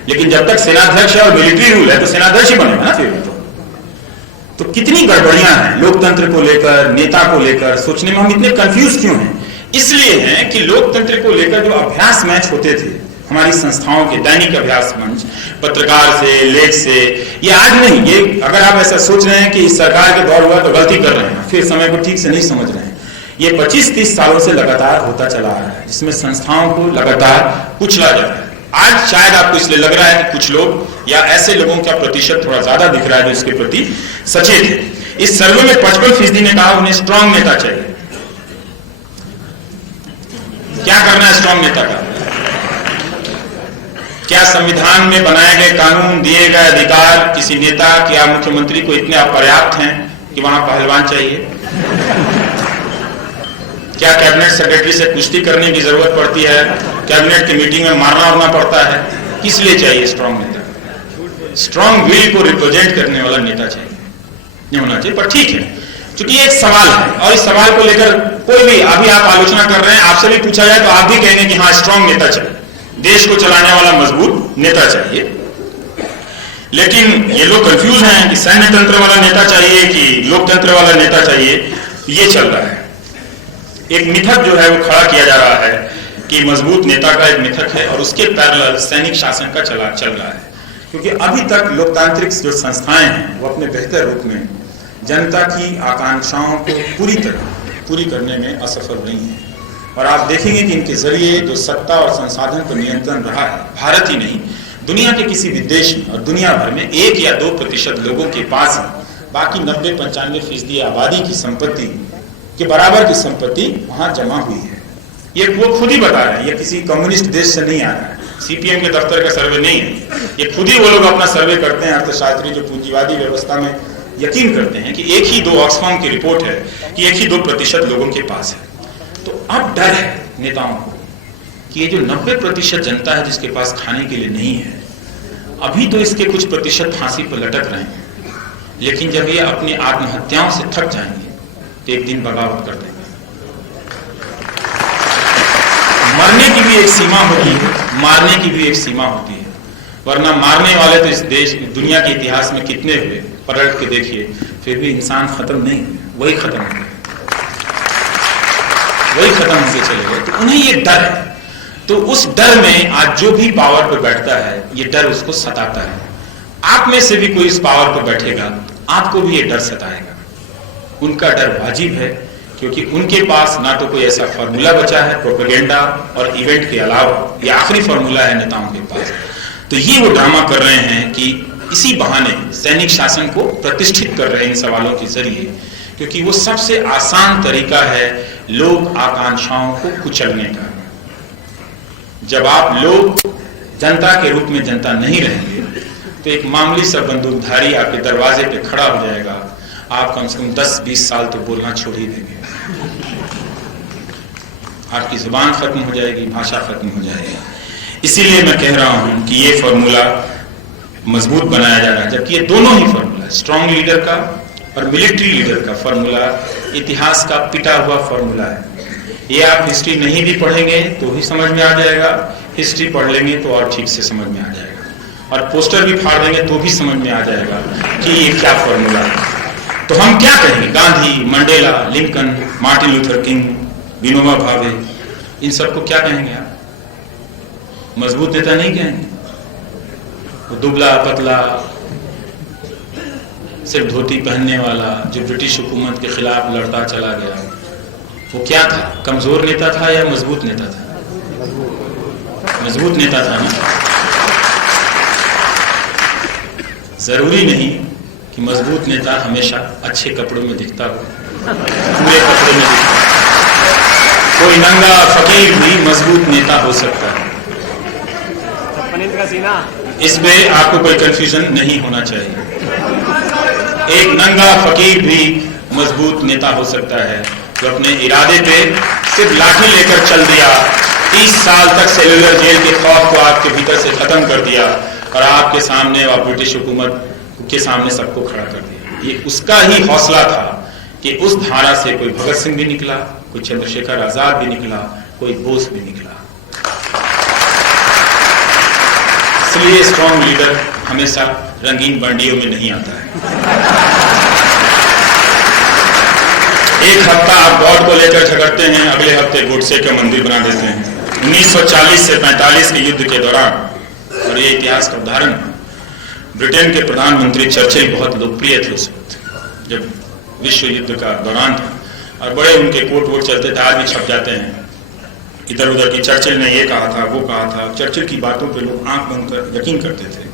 लेकिन जब तक सेनाध्यक्ष है और मिलिट्री रूल है तो सेनाध्यक्ष ही बनेगा ना फिर। तो कितनी गड़बड़ियां हैं लोकतंत्र को लेकर, नेता को लेकर। सोचने में हम इतने कंफ्यूज क्यों हैं? इसलिए हैं कि लोकतंत्र को लेकर जो अभ्यास मैच होते थे हमारी संस्थाओं के, दैनिक अभ्यास मंच, पत्रकार से, लेख से, ये आज नहीं, ये अगर आप ऐसा सोच रहे हैं कि इस सरकार के दौर हुआ तो गलती कर रहे हैं, फिर समय को ठीक से नहीं समझ रहे हैं। ये 25-30 सालों से लगातार होता चला आ रहा है, जिसमें संस्थाओं को लगातार कुचला जा रहा है। आज शायद आपको इसलिए लग रहा है कि कुछ लोग या ऐसे लोगों का प्रतिशत थोड़ा ज्यादा दिख रहा है जो इसके प्रति सचेत है। इस सर्वे में 55% ने कहा उन्हें स्ट्रांग नेता चाहिए। क्या करना है स्ट्रांग नेता का? क्या संविधान में बनाए गए कानून, दिए गए अधिकार किसी नेता या मुख्यमंत्री को इतने अपर्याप्त हैं कि वहां पहलवान चाहिए? क्या कैबिनेट सेक्रेटरी से कुश्ती करने की जरूरत पड़ती है? कैबिनेट की मीटिंग में मारना पड़ता है? किस लिए चाहिए स्ट्रांग नेता? स्ट्रांग विल को रिप्रेजेंट करने वाला नेता चाहिए, नहीं होना चाहिए। पर ठीक है, क्योंकि एक सवाल है और इस सवाल को लेकर कोई भी, अभी आप आलोचना कर रहे हैं, आपसे भी पूछा जाए तो आप भी कहेंगे कि हाँ स्ट्रांग नेता चाहिए, देश को चलाने वाला मजबूत नेता चाहिए। लेकिन ये लोग कंफ्यूज हैं कि सैन्य तंत्र वाला नेता चाहिए कि लोकतंत्र वाला नेता चाहिए। ये चल रहा है, एक मिथक जो है वो खड़ा किया जा रहा है कि मजबूत नेता का एक मिथक है और उसके पैरेलल सैनिक शासन का चल रहा है। क्योंकि अभी तक लोकतांत्रिक जो संस्थाएं हैं वो अपने बेहतर रूप में जनता की आकांक्षाओं को पूरी करने में असफल रही हैं। और आप देखेंगे कि इनके जरिए जो सत्ता और संसाधन पर नियंत्रण रहा है, भारत ही नहीं दुनिया के किसी भी देश में और दुनिया भर में 1 या 2% लोगों के पास बाकी 90-95% आबादी की संपत्ति के बराबर की संपत्ति वहां जमा हुई है। ये वो खुद ही बता रहे हैं, ये किसी कम्युनिस्ट देश से नहीं आ रहा है, सीपीएम के दफ्तर का सर्वे नहीं है। ये खुद ही वो लोग अपना सर्वे करते हैं, अर्थशास्त्री जो पूंजीवादी व्यवस्था में यकीन करते हैं कि 1 ही 2 ऑक्सफाम की रिपोर्ट है कि 1 ही 2% लोगों के पास है। तो अब डर है नेताओं को कि ये जो 90% जनता है जिसके पास खाने के लिए नहीं है, अभी तो इसके कुछ प्रतिशत फांसी पर लटक रहे हैं, लेकिन जब ये अपनी आत्महत्याओं से थक जाएंगे तो एक दिन बगावत कर देंगे। मरने की भी एक सीमा होती है, मारने की भी एक सीमा होती है, वरना मारने वाले तो इस देश दुनिया के इतिहास में कितने हुए, पलट के देखिए, फिर भी इंसान खत्म नहीं हुए, वही खत्म हो गए, वही खत्म होके चले गए। तो उन्हें ये डर है। तो उस डर में आज जो भी पावर पर बैठता है, ये डर उसको सताता है। आप में से भी कोई इस पावर पर बैठेगा, आपको भी ये डर सताएगा। उनका डर वाजिब है, क्योंकि उनके पास ना तो कोई ऐसा फॉर्मूला बचा है प्रोपेगेंडा और इवेंट के अलावा, ये आखिरी फॉर्मूला है नेताओं के पास। तो ये वो ड्रामा कर रहे हैं कि इसी बहाने सैनिक शासन को प्रतिष्ठित कर रहे हैं इन सवालों के जरिए, क्योंकि वो सबसे आसान तरीका है लोक आकांक्षाओं को कुचलने का। जब आप लोग जनता के रूप में जनता नहीं रहेंगे, तो एक मामूली सा बंदूकधारी आपके दरवाजे पे खड़ा हो जाएगा, आप कम से कम 10-20 साल तो बोलना छोड़ ही देंगे। आपकी जुबान खत्म हो जाएगी, भाषा खत्म हो जाएगी। इसीलिए मैं कह रहा हूं कि ये फॉर्मूला मजबूत बनाया जा रहा है, जबकि ये दोनों ही फॉर्मूला, स्ट्रॉन्ग लीडर का और मिलिट्री लीडर का फॉर्मूला, इतिहास का पिटा हुआ फॉर्मूला है। ये आप हिस्ट्री नहीं भी पढ़ेंगे तो ही समझ में आ जाएगा, हिस्ट्री पढ़ लेंगे तो और ठीक से समझ में आ जाएगा, और पोस्टर भी फाड़ देंगे तो भी समझ में आ जाएगा कि ये क्या फॉर्मूला है। तो हम क्या कहेंगे? Gandhi, Mandela, Lincoln, Martin Luther king, Vinoba Bhave, इन सबको क्या कहेंगे आप? मजबूत नेता नहीं कहेंगे। वो दुबला पतला, सिर्फ धोती पहनने वाला, जो ब्रिटिश हुकूमत के खिलाफ लड़ता चला गया, वो क्या था? कमजोर नेता था या मजबूत नेता था? मजबूत नेता था ना। जरूरी नहीं कि मजबूत नेता हमेशा अच्छे कपड़ों में दिखता हो, पूरे कपड़ों में दिखता हो। कोई नंगा फकीर भी मजबूत नेता हो सकता है। इसमें आपको कोई कंफ्यूजन नहीं होना चाहिए। एक नंगा फकीर भी मजबूत नेता हो सकता है, जो अपने इरादे पे सिर्फ लाठी लेकर चल दिया, 30 साल तक सेलुलर जेल के खौफ को आपके भीतर से खत्म कर दिया, और आपके सामने और ब्रिटिश हुकूमत के सामने सबको खड़ा कर दिया। ये उसका ही हौसला था कि उस धारा से कोई भगत सिंह भी निकला, कोई चंद्रशेखर आजाद भी निकला, कोई बोस भी निकला। इसलिए स्ट्रॉन्ग लीडर हमेशा रंगीन बंडियों में नहीं आता है। एक हफ्ता आप गॉड को लेकर झगड़ते हैं, अगले हफ्ते गोडसे का मंदिर बना देते हैं। 1940 से 45 के युद्ध के दौरान, और ये इतिहास का उदाहरण है, ब्रिटेन के प्रधानमंत्री चर्चिल बहुत लोकप्रिय थे उस वक्त, जब विश्व युद्ध का दौरान था, और बड़े उनके कोट वोट चलते थे, आज भी छप जाते हैं इधर उधर की। चर्चिल ने ये कहा था, वो कहा था। चर्चिल की बातों पे लोग आंख बंद कर यकीन करते थे।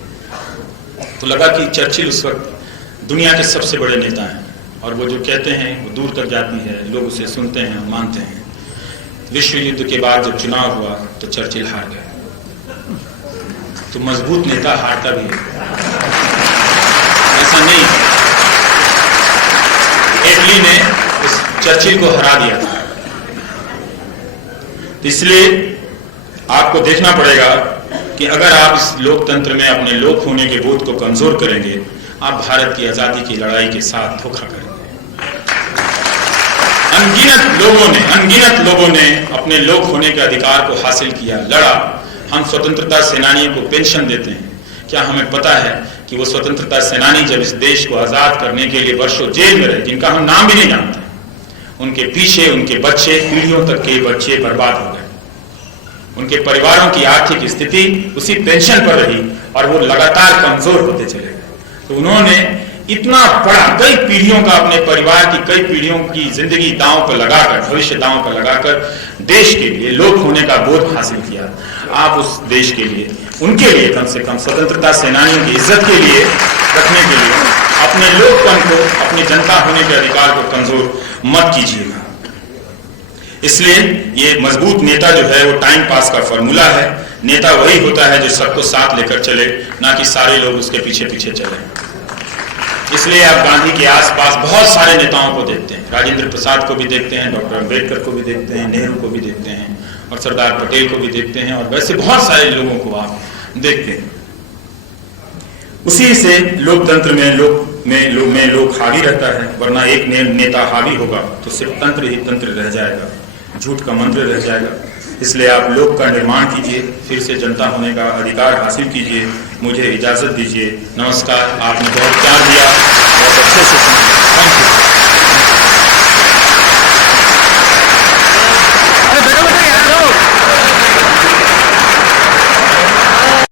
तो लगा कि चर्चिल उस वक्त दुनिया के सबसे बड़े नेता हैं, और वो जो कहते हैं वो दूर तक जाती है, लोग उसे सुनते हैं, मानते हैं। विश्व युद्ध के बाद जब चुनाव हुआ तो चर्चिल हार गया। तो मजबूत नेता हारता भी है, ऐसा नहीं। इटली ने उस चर्चिल को हरा दिया था। इसलिए आपको देखना पड़ेगा कि अगर आप इस लोकतंत्र में अपने लोक होने के बोध को कमजोर करेंगे, आप भारत की आजादी की लड़ाई के साथ धोखा करेंगे। अनगिनत लोगों ने अपने लोक होने के अधिकार को हासिल किया, लड़ा। हम स्वतंत्रता सेनानियों को पेंशन देते हैं। क्या हमें पता है कि वो स्वतंत्रता सेनानी जब इस देश को आजाद करने के लिए वर्षों जेल में रहे, जिनका हम नाम भी नहीं जानते, उनके पीछे उनके बच्चे, पीढ़ियों तक के बच्चे बर्बाद हो गए। उनके परिवारों की आर्थिक स्थिति उसी पेंशन पर रही, और वो लगातार कमजोर होते चले गए। तो उन्होंने इतना बड़ा, कई पीढ़ियों का, अपने परिवार की कई पीढ़ियों की जिंदगी दांव पर लगाकर, भविष्य दांव पर लगाकर देश के लिए लोक होने का बोध हासिल किया। आप उस देश के लिए, उनके लिए, कम से कम स्वतंत्रता सेनानियों की इज्जत के लिए रखने के लिए अपने लोकपन को, अपनी जनता होने के अधिकार को कमजोर मत कीजिएगा। इसलिए ये मजबूत नेता जो है वो टाइम पास का फॉर्मूला है। नेता वही होता है जो सबको साथ लेकर चले, ना कि सारे लोग उसके पीछे पीछे चले। इसलिए आप गांधी के आसपास बहुत सारे नेताओं को देखते हैं, राजेंद्र प्रसाद को भी देखते हैं, डॉक्टर अंबेडकर को भी देखते हैं, नेहरू को भी देखते हैं और सरदार पटेल को भी देखते हैं, और वैसे बहुत सारे लोगों को आप देखते हैं। उसी से लोकतंत्र में लोक हावी रहता है, वरना एक नेता हावी होगा तो सिर्फ तंत्र ही तंत्र रह जाएगा, झूठ का मंत्र रह जाएगा। इसलिए आप लोक का निर्माण कीजिए, फिर से जनता होने का अधिकार हासिल कीजिए। मुझे इजाजत दीजिए। नमस्कार। आपने बहुत प्यार दिया, बहुत अच्छे से सुना।